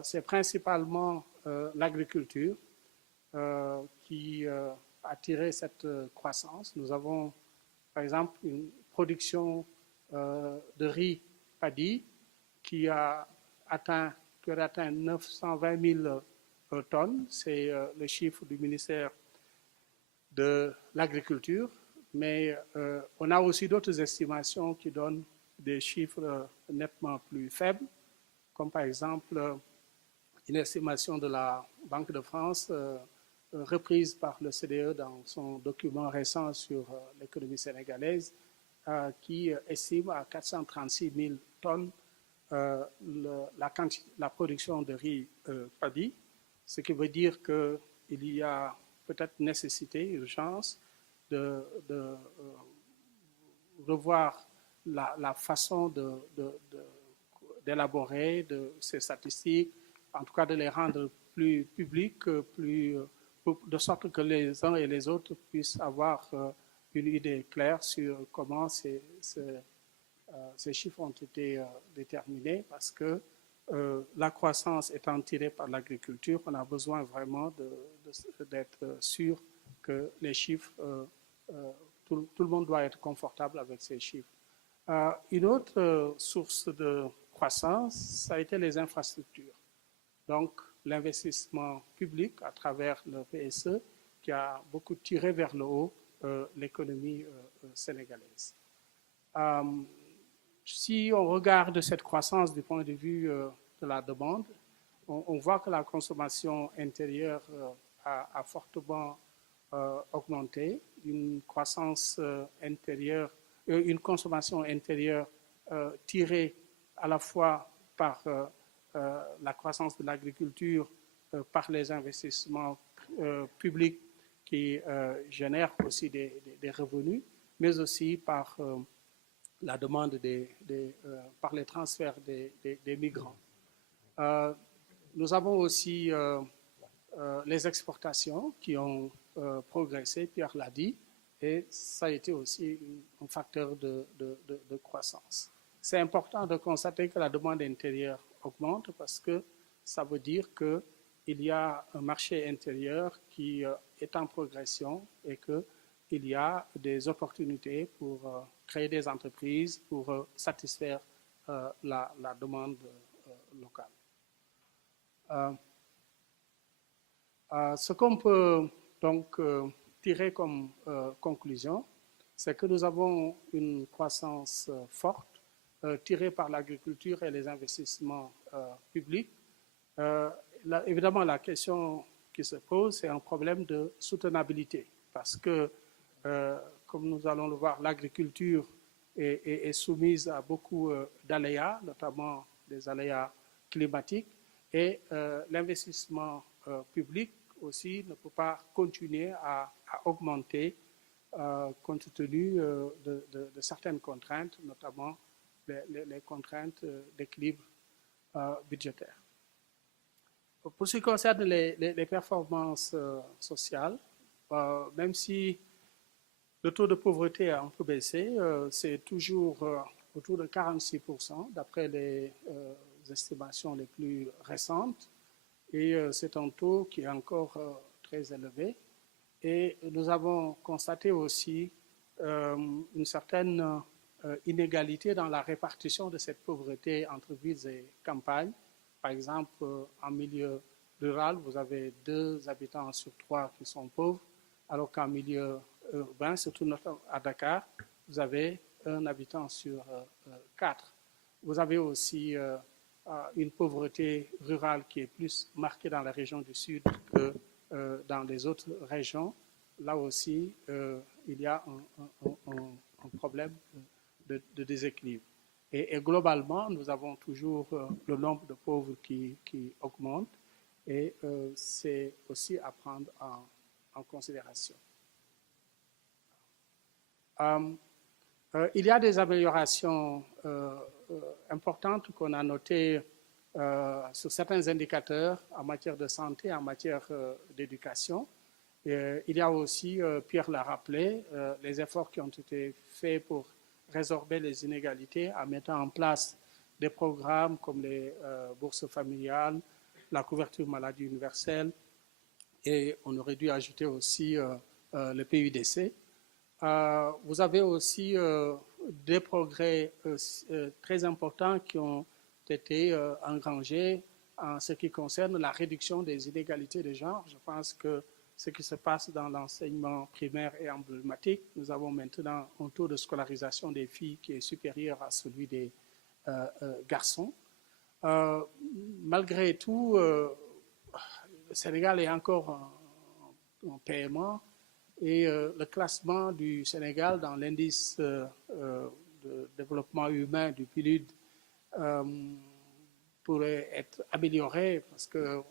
c'est principalement l'agriculture qui a tiré cette croissance. Nous avons, par exemple, une production de riz paddy qui a atteint 920 000 tonnes. C'est le chiffre du ministère de l'Agriculture. Mais on a aussi d'autres estimations qui donnent des chiffres nettement plus faibles, comme par exemple une estimation de la Banque de France reprise par le CDE dans son document récent sur l'économie sénégalaise, qui estime à 436 000 tonnes la production de riz paddy, ce qui veut dire qu'il y a peut-être nécessité, urgence, de revoir la façon d'élaborer ces statistiques, en tout cas de les rendre plus publiques, de sorte que les uns et les autres puissent avoir une idée claire sur comment ces chiffres ont été déterminés, parce que la croissance étant tirée par l'agriculture, on a besoin vraiment d'être sûr que les chiffres, tout le monde doit être confortable avec ces chiffres. Une autre source de croissance, ça a été les infrastructures. Donc, l'investissement public à travers le PSE qui a beaucoup tiré vers le haut l'économie sénégalaise. Si on regarde cette croissance du point de vue de la demande, on voit que la consommation intérieure a fortement augmenté, une croissance intérieure, une consommation intérieure tirée à la fois par la croissance de l'agriculture, par les investissements publics qui génèrent aussi des revenus, mais aussi par la demande par les transferts des migrants. Nous avons aussi les exportations qui ont progressé, Pierre l'a dit, et ça a été aussi un facteur de croissance. C'est important de constater que la demande intérieure augmente parce que ça veut dire qu'il y a un marché intérieur qui est en progression et qu'il y a des opportunités pour créer des entreprises pour satisfaire la demande locale. Ce qu'on peut donc tirer comme conclusion, c'est que nous avons une croissance forte tirée par l'agriculture et les investissements publics. Évidemment, la question qui se pose, c'est un problème de soutenabilité, parce que, comme nous allons le voir, l'agriculture est soumise à beaucoup d'aléas, notamment des aléas climatiques, et l'investissement public aussi ne peut pas continuer à augmenter compte tenu de certaines contraintes, notamment les contraintes d'équilibre budgétaire. Pour ce qui concerne les performances sociales, même si le taux de pauvreté a un peu baissé, c'est toujours autour de 46%, d'après les estimations les plus récentes, et c'est un taux qui est encore très élevé. Et nous avons constaté aussi une certaine inégalité dans la répartition de cette pauvreté entre villes et campagnes. Par exemple, en milieu rural, vous avez 2 habitants sur 3 qui sont pauvres, alors qu'en milieu urbain, surtout à Dakar, vous avez 1 habitant sur 4. Vous avez aussi une pauvreté rurale qui est plus marquée dans la région du Sud que dans les autres régions. Là aussi, il y a un problème de déséquilibre. Et globalement, nous avons toujours le nombre de pauvres qui augmente, et c'est aussi à prendre en considération. Il y a des améliorations importantes qu'on a notées sur certains indicateurs en matière de santé, en matière d'éducation. Il y a aussi, Pierre l'a rappelé, les efforts qui ont été faits pour résorber les inégalités en mettant en place des programmes comme les bourses familiales, la couverture maladie universelle, et on aurait dû ajouter aussi le PUDC. Vous avez aussi des progrès très importants qui ont été engrangés en ce qui concerne la réduction des inégalités de genre. Je pense que ce qui se passe dans l'enseignement primaire est emblématique. Nous avons maintenant un taux de scolarisation des filles qui est supérieur à celui des garçons. Malgré tout, le Sénégal est encore en paiement, et le classement du Sénégal dans l'indice de développement humain du PNUD pourrait être amélioré, parce que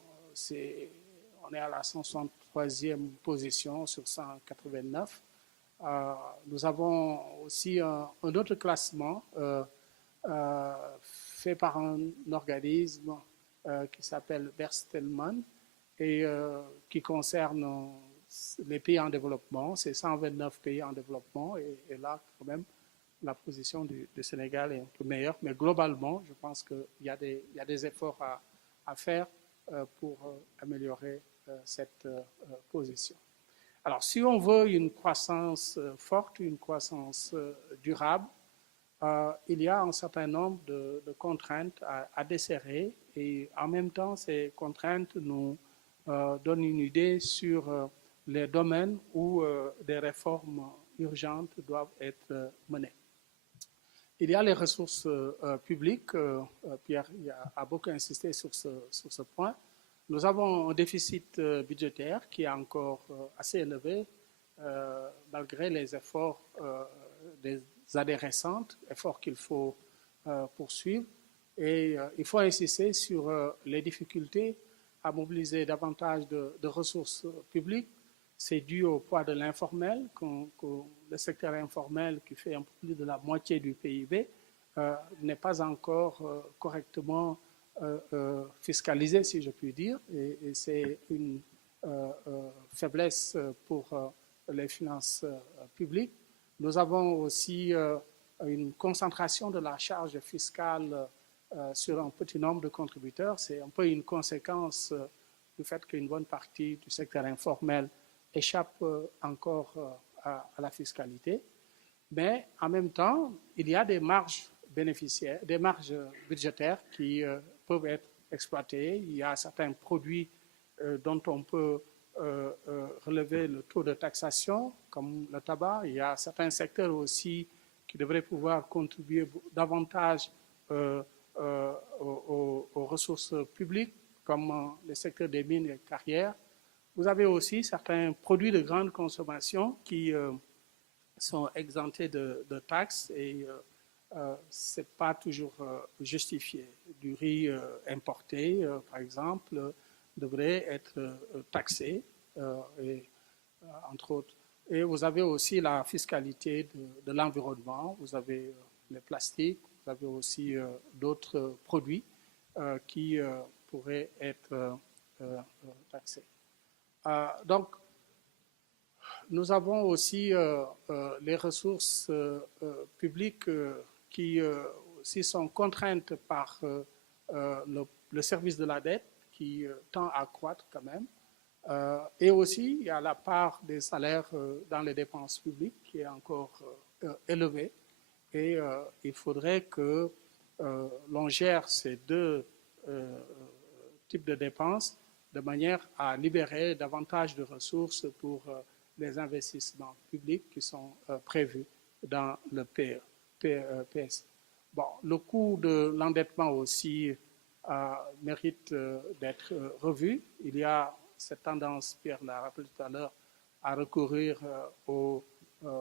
on est à la 163e position sur 189. Nous avons aussi un autre classement fait par un organisme qui s'appelle Bertelsmann et qui concerne les pays en développement. C'est 129 pays en développement, et là, quand même, la position du Sénégal est un peu meilleure. Mais globalement, je pense qu'il y a des efforts à faire pour améliorer cette position. Alors, si on veut une croissance forte, une croissance durable, il y a un certain nombre de contraintes à desserrer, et en même temps, ces contraintes nous donnent une idée sur les domaines où des réformes urgentes doivent être menées. Il y a les ressources publiques. Pierre a beaucoup insisté sur ce point. Nous avons un déficit budgétaire qui est encore assez élevé, malgré les efforts des années récentes, efforts qu'il faut poursuivre. Et il faut insister sur les difficultés à mobiliser davantage de ressources publiques. C'est dû au poids de l'informel, le secteur informel, qui fait un peu plus de la moitié du PIB, n'est pas encore correctement fiscalisé, si je puis dire, et c'est une faiblesse pour les finances publiques. Nous avons aussi une concentration de la charge fiscale sur un petit nombre de contributeurs. C'est un peu une conséquence du fait qu'une bonne partie du secteur informel échappe encore à la fiscalité. Mais en même temps, il y a des marges bénéficiaires, des marges budgétaires qui peuvent être exploitées. Il y a certains produits dont on peut relever le taux de taxation, comme le tabac. Il y a certains secteurs aussi qui devraient pouvoir contribuer davantage aux ressources publiques, comme le secteur des mines et carrières. Vous avez aussi certains produits de grande consommation qui sont exemptés de taxes et ce n'est pas toujours justifié. Du riz importé, par exemple, devrait être taxé, entre autres. Et vous avez aussi la fiscalité de l'environnement, vous avez les plastiques, vous avez aussi d'autres produits qui pourraient être taxés. Donc, nous avons aussi les ressources publiques qui aussi sont contraintes par le service de la dette qui tend à croître quand même. Et aussi, il y a la part des salaires dans les dépenses publiques qui est encore élevée. Et il faudrait que l'on gère ces deux types de dépenses de manière à libérer davantage de ressources pour les investissements publics qui sont prévus dans le PS. Bon, le coût de l'endettement aussi mérite d'être revu. Il y a cette tendance, Pierre l'a rappelé tout à l'heure, à recourir aux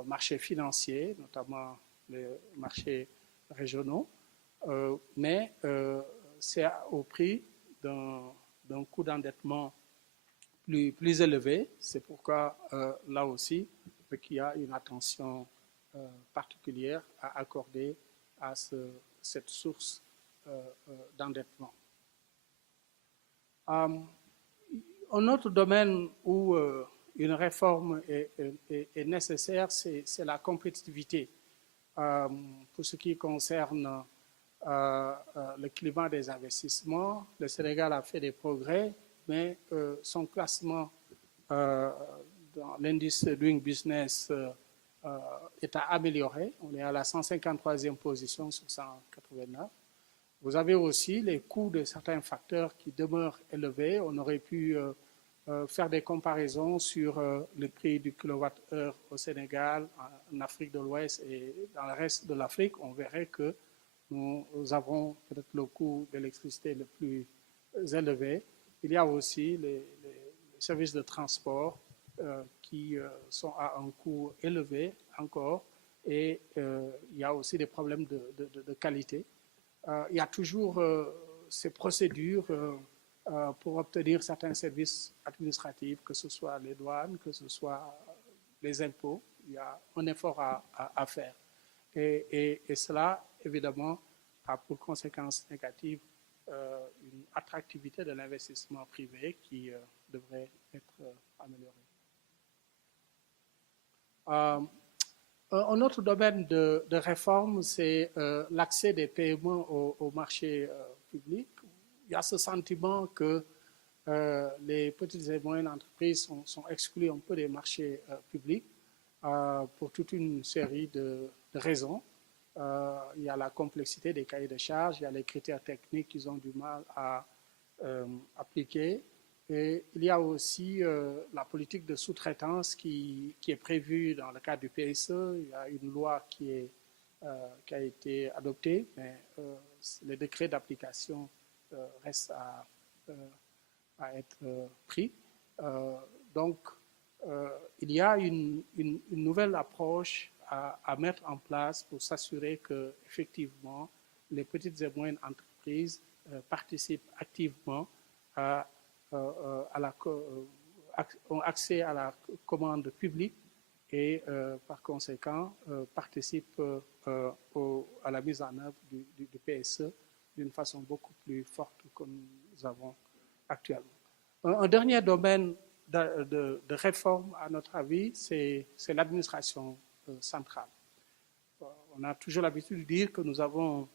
marchés financiers, notamment les marchés régionaux, mais c'est au prix d'un coût d'endettement plus élevé. C'est pourquoi, là aussi, il y a une attention particulière à accorder à cette source d'endettement. Un autre domaine où une réforme est nécessaire, c'est la compétitivité. Pour ce qui concerne le climat des investissements, le Sénégal a fait des progrès, mais son classement dans l'indice Doing Business est à améliorer. On est à la 153e position sur 189. Vous avez aussi les coûts de certains facteurs qui demeurent élevés. On aurait pu faire des comparaisons sur le prix du kilowattheure au Sénégal, en Afrique de l'Ouest et dans le reste de l'Afrique. On verrait que nous avons peut-être le coût d'électricité le plus élevé. Il y a aussi les services de transport qui sont à un coût élevé encore et il y a aussi des problèmes de qualité. Il y a toujours ces procédures pour obtenir certains services administratifs, que ce soit les douanes, que ce soit les impôts. Il y a un effort à faire. Et cela, évidemment, a pour conséquence négative une attractivité de l'investissement privé qui devrait être améliorée. Un autre domaine de réforme, c'est l'accès des PME au marché public. Il y a ce sentiment que les petites et moyennes entreprises sont exclues un peu des marchés publics pour toute une série de raisons. Il y a la complexité des cahiers de charges, il y a les critères techniques qu'ils ont du mal à appliquer. Et il y a aussi la politique de sous-traitance qui est prévue dans le cadre du PSE. Il y a une loi qui a été adoptée, mais les décrets d'application restent à être pris. Donc, il y a une nouvelle approche à mettre en place pour s'assurer que, effectivement, les petites et moyennes entreprises participent activement ont accès à la commande publique et par conséquent participent à la mise en œuvre du PSE d'une façon beaucoup plus forte que nous avons actuellement. Un dernier domaine de réforme, à notre avis, c'est l'administration centrale. On a toujours l'habitude de dire que nous avons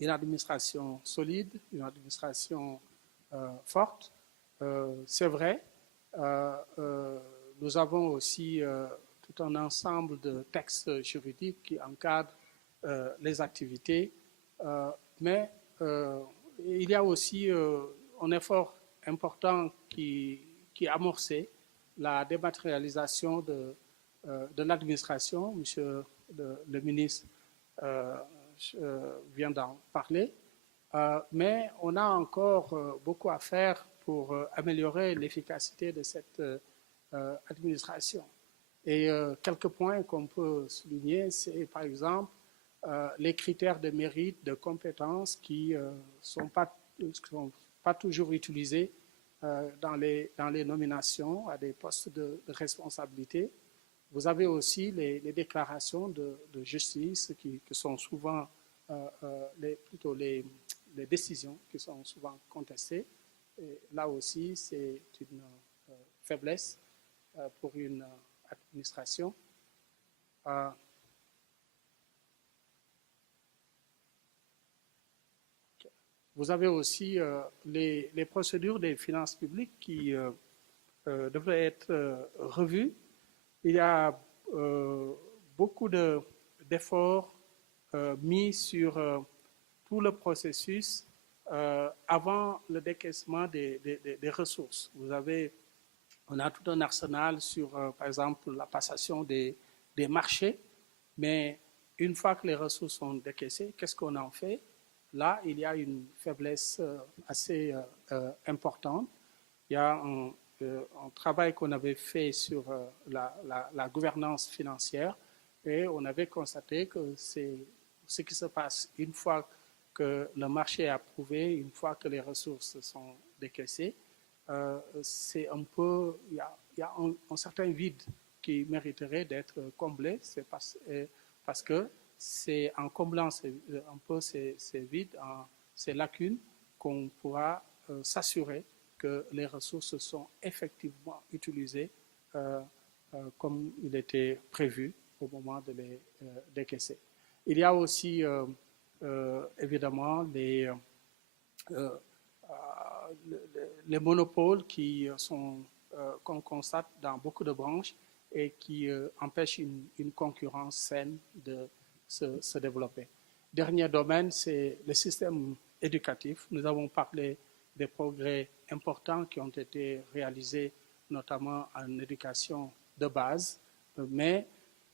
une administration solide, une administration forte. C'est vrai. Nous avons aussi tout un ensemble de textes juridiques qui encadrent les activités, mais il y a aussi un effort important qui est amorcé, la dématérialisation de l'administration. Monsieur le ministre vient d'en parler, mais on a encore beaucoup à faire pour améliorer l'efficacité de cette administration. Et quelques points qu'on peut souligner, c'est par exemple les critères de mérite, de compétences qui ne sont pas toujours utilisés dans les nominations à des postes de responsabilité. Vous avez aussi les déclarations de justice qui sont souvent, plutôt les décisions qui sont souvent contestées. Et là aussi, c'est une faiblesse pour une administration. Vous avez aussi les procédures des finances publiques qui devraient être revues. Il y a beaucoup d'efforts mis sur tout le processus avant le décaissement des ressources. On a tout un arsenal sur, par exemple, la passation des marchés, mais une fois que les ressources sont décaissées, qu'est-ce qu'on en fait? Là, il y a une faiblesse assez importante. Il y a un travail qu'on avait fait sur la gouvernance financière et on avait constaté que c'est ce qui se passe une fois que le marché est approuvé, une fois que les ressources sont décaissées. C'est un peu, il y a un certain vide qui mériterait d'être comblé. C'est parce que c'est en comblant un peu ces vides, ces lacunes, qu'on pourra s'assurer que les ressources sont effectivement utilisées comme il était prévu au moment de les décaisser. Il y a aussi évidemment les monopoles qu'on constate dans beaucoup de branches et qui empêchent une concurrence saine de se développer. Dernier domaine, c'est le système éducatif. Nous avons parlé des progrès importants qui ont été réalisés, notamment en éducation de base, mais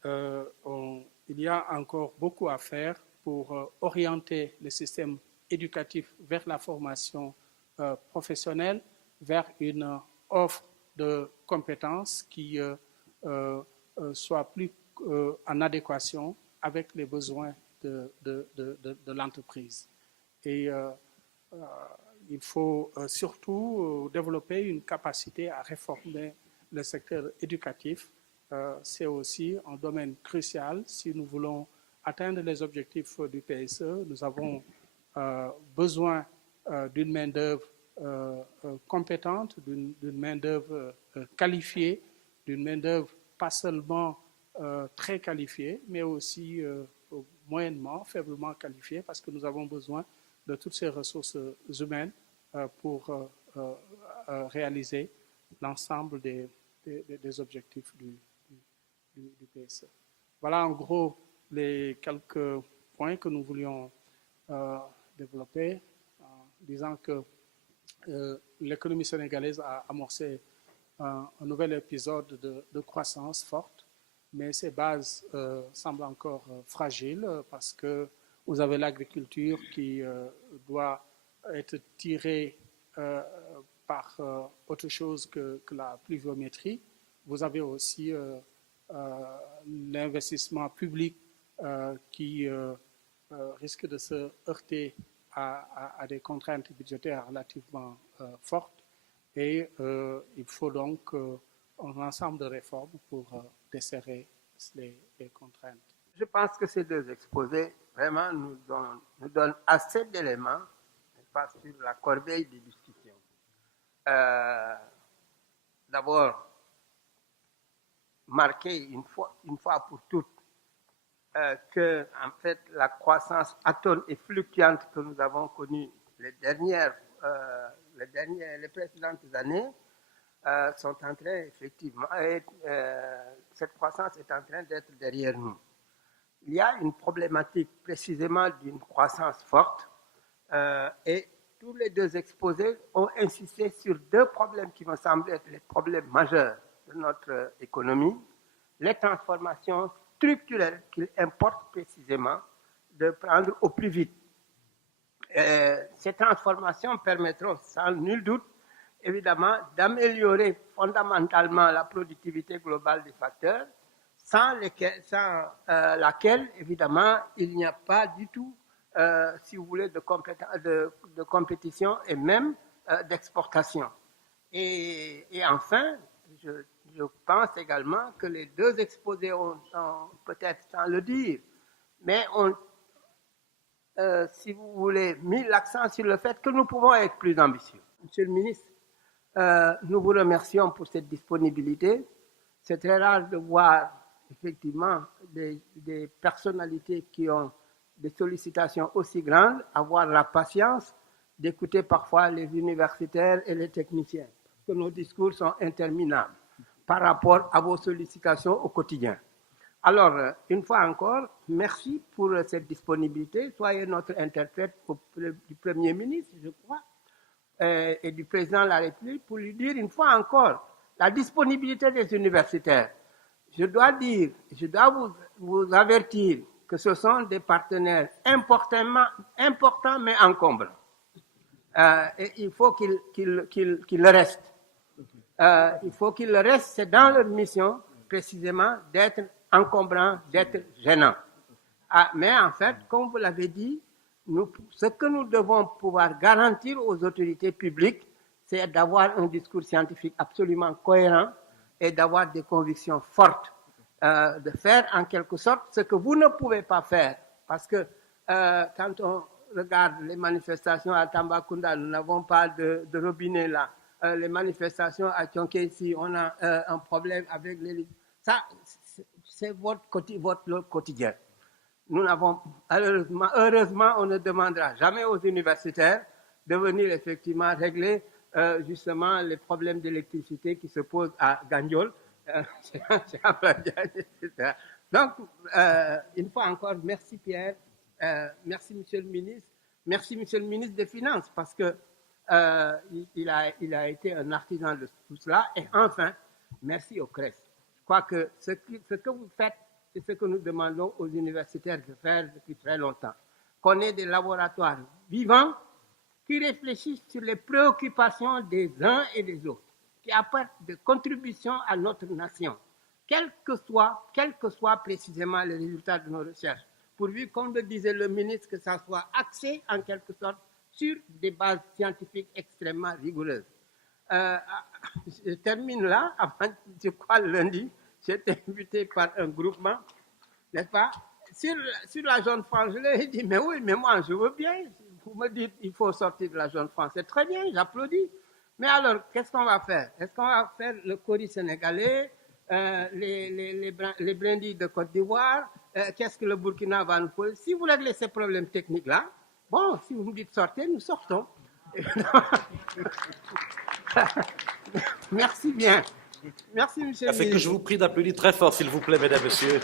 il y a encore beaucoup à faire pour orienter le système éducatif vers la formation professionnelle, vers une offre de compétences qui soit plus en adéquation avec les besoins de l'entreprise. Et il faut surtout développer une capacité à réformer le secteur éducatif. C'est aussi un domaine crucial. Si nous voulons atteindre les objectifs du PSE, nous avons besoin d'une main-d'œuvre compétente, d'une main-d'œuvre qualifiée, d'une main-d'œuvre pas seulement très qualifiée, mais aussi moyennement, faiblement qualifiée, parce que nous avons besoin de toutes ces ressources humaines pour réaliser l'ensemble des objectifs du PSE. Voilà en gros les quelques points que nous voulions développer en disant que l'économie sénégalaise a amorcé un nouvel épisode de croissance forte, mais ces bases semblent encore fragiles parce que vous avez l'agriculture qui doit être tirée par autre chose que la pluviométrie. Vous avez aussi l'investissement public qui risque de se heurter à des contraintes budgétaires relativement fortes. Et il faut donc un ensemble de réformes pour desserrer les contraintes. Je pense que ces deux exposés vraiment nous donnent assez d'éléments sur la corbeille des discussions. D'abord, marquer une fois pour toutes que en fait la croissance atone et fluctuante que nous avons connue les précédentes années sont en train, effectivement, cette croissance est en train d'être derrière nous. Il y a une problématique précisément d'une croissance forte et tous les deux exposés ont insisté sur deux problèmes qui me semblent être les problèmes majeurs de notre économie, les transformations structurelles qu'il importe précisément de prendre au plus vite. Ces transformations permettront sans nul doute, évidemment, d'améliorer fondamentalement la productivité globale des facteurs, sans laquelle, évidemment, il n'y a pas du tout, si vous voulez, de compétition et même d'exportation. Et enfin, je pense également que les deux exposés ont peut-être sans le dire, mais ont, si vous voulez, mis l'accent sur le fait que nous pouvons être plus ambitieux. Monsieur le ministre, nous vous remercions pour cette disponibilité. C'est très rare de voir effectivement des personnalités qui ont des sollicitations aussi grandes, avoir la patience d'écouter parfois les universitaires et les techniciens, parce que nos discours sont interminables par rapport à vos sollicitations au quotidien. Alors, une fois encore, merci pour cette disponibilité. Soyez notre interprète du Premier ministre, je crois, et du Président de la République pour lui dire une fois encore la disponibilité des universitaires. Je dois vous avertir que ce sont des partenaires importants mais encombrants. Et il faut qu'ils le restent. Il faut qu'ils le restent, c'est dans leur mission précisément d'être encombrants, d'être gênants. Mais en fait, comme vous l'avez dit, ce que nous devons pouvoir garantir aux autorités publiques, c'est d'avoir un discours scientifique absolument cohérent et d'avoir des convictions fortes, de faire en quelque sorte ce que vous ne pouvez pas faire. Parce que quand on regarde les manifestations à Tambacounda, nous n'avons pas de robinet là. Les manifestations à Thionke-Essyt, on a un problème avec les... Ça, c'est votre quotidien. Nous n'avons, heureusement, on ne demandera jamais aux universitaires de venir effectivement régler justement les problèmes d'électricité qui se posent à Gandiol. Donc, une fois encore, merci Pierre, merci Monsieur le ministre, merci Monsieur le ministre des Finances, parce que il a été un artisan de tout cela. Et enfin, merci au CRES. Je crois que ce que vous faites, c'est ce que nous demandons aux universitaires de faire depuis très longtemps. Qu'on ait des laboratoires vivants qui réfléchissent sur les préoccupations des uns et des autres, qui apportent des contributions à notre nation, quels que soient précisément les résultats de nos recherches, pourvu, comme le disait le ministre, que ça soit axé en quelque sorte sur des bases scientifiques extrêmement rigoureuses. Je termine là, avant, je crois, lundi, j'ai été invité par un groupement, n'est-ce pas, sur la zone franc. Je leur ai dit, mais oui, mais moi, je veux bien. Vous me dites, il faut sortir de la zone franc. C'est très bien, j'applaudis. Mais alors, qu'est-ce qu'on va faire? Est-ce qu'on va faire le Cori sénégalais, les brindilles de Côte d'Ivoire? Qu'est-ce que le Burkina va nous poser? Si vous réglez ces problèmes techniques-là, bon, si vous me dites sortez, nous sortons. Merci bien. Merci, monsieur le ministre. Que je vous prie d'applaudir très fort, s'il vous plaît, mesdames, messieurs.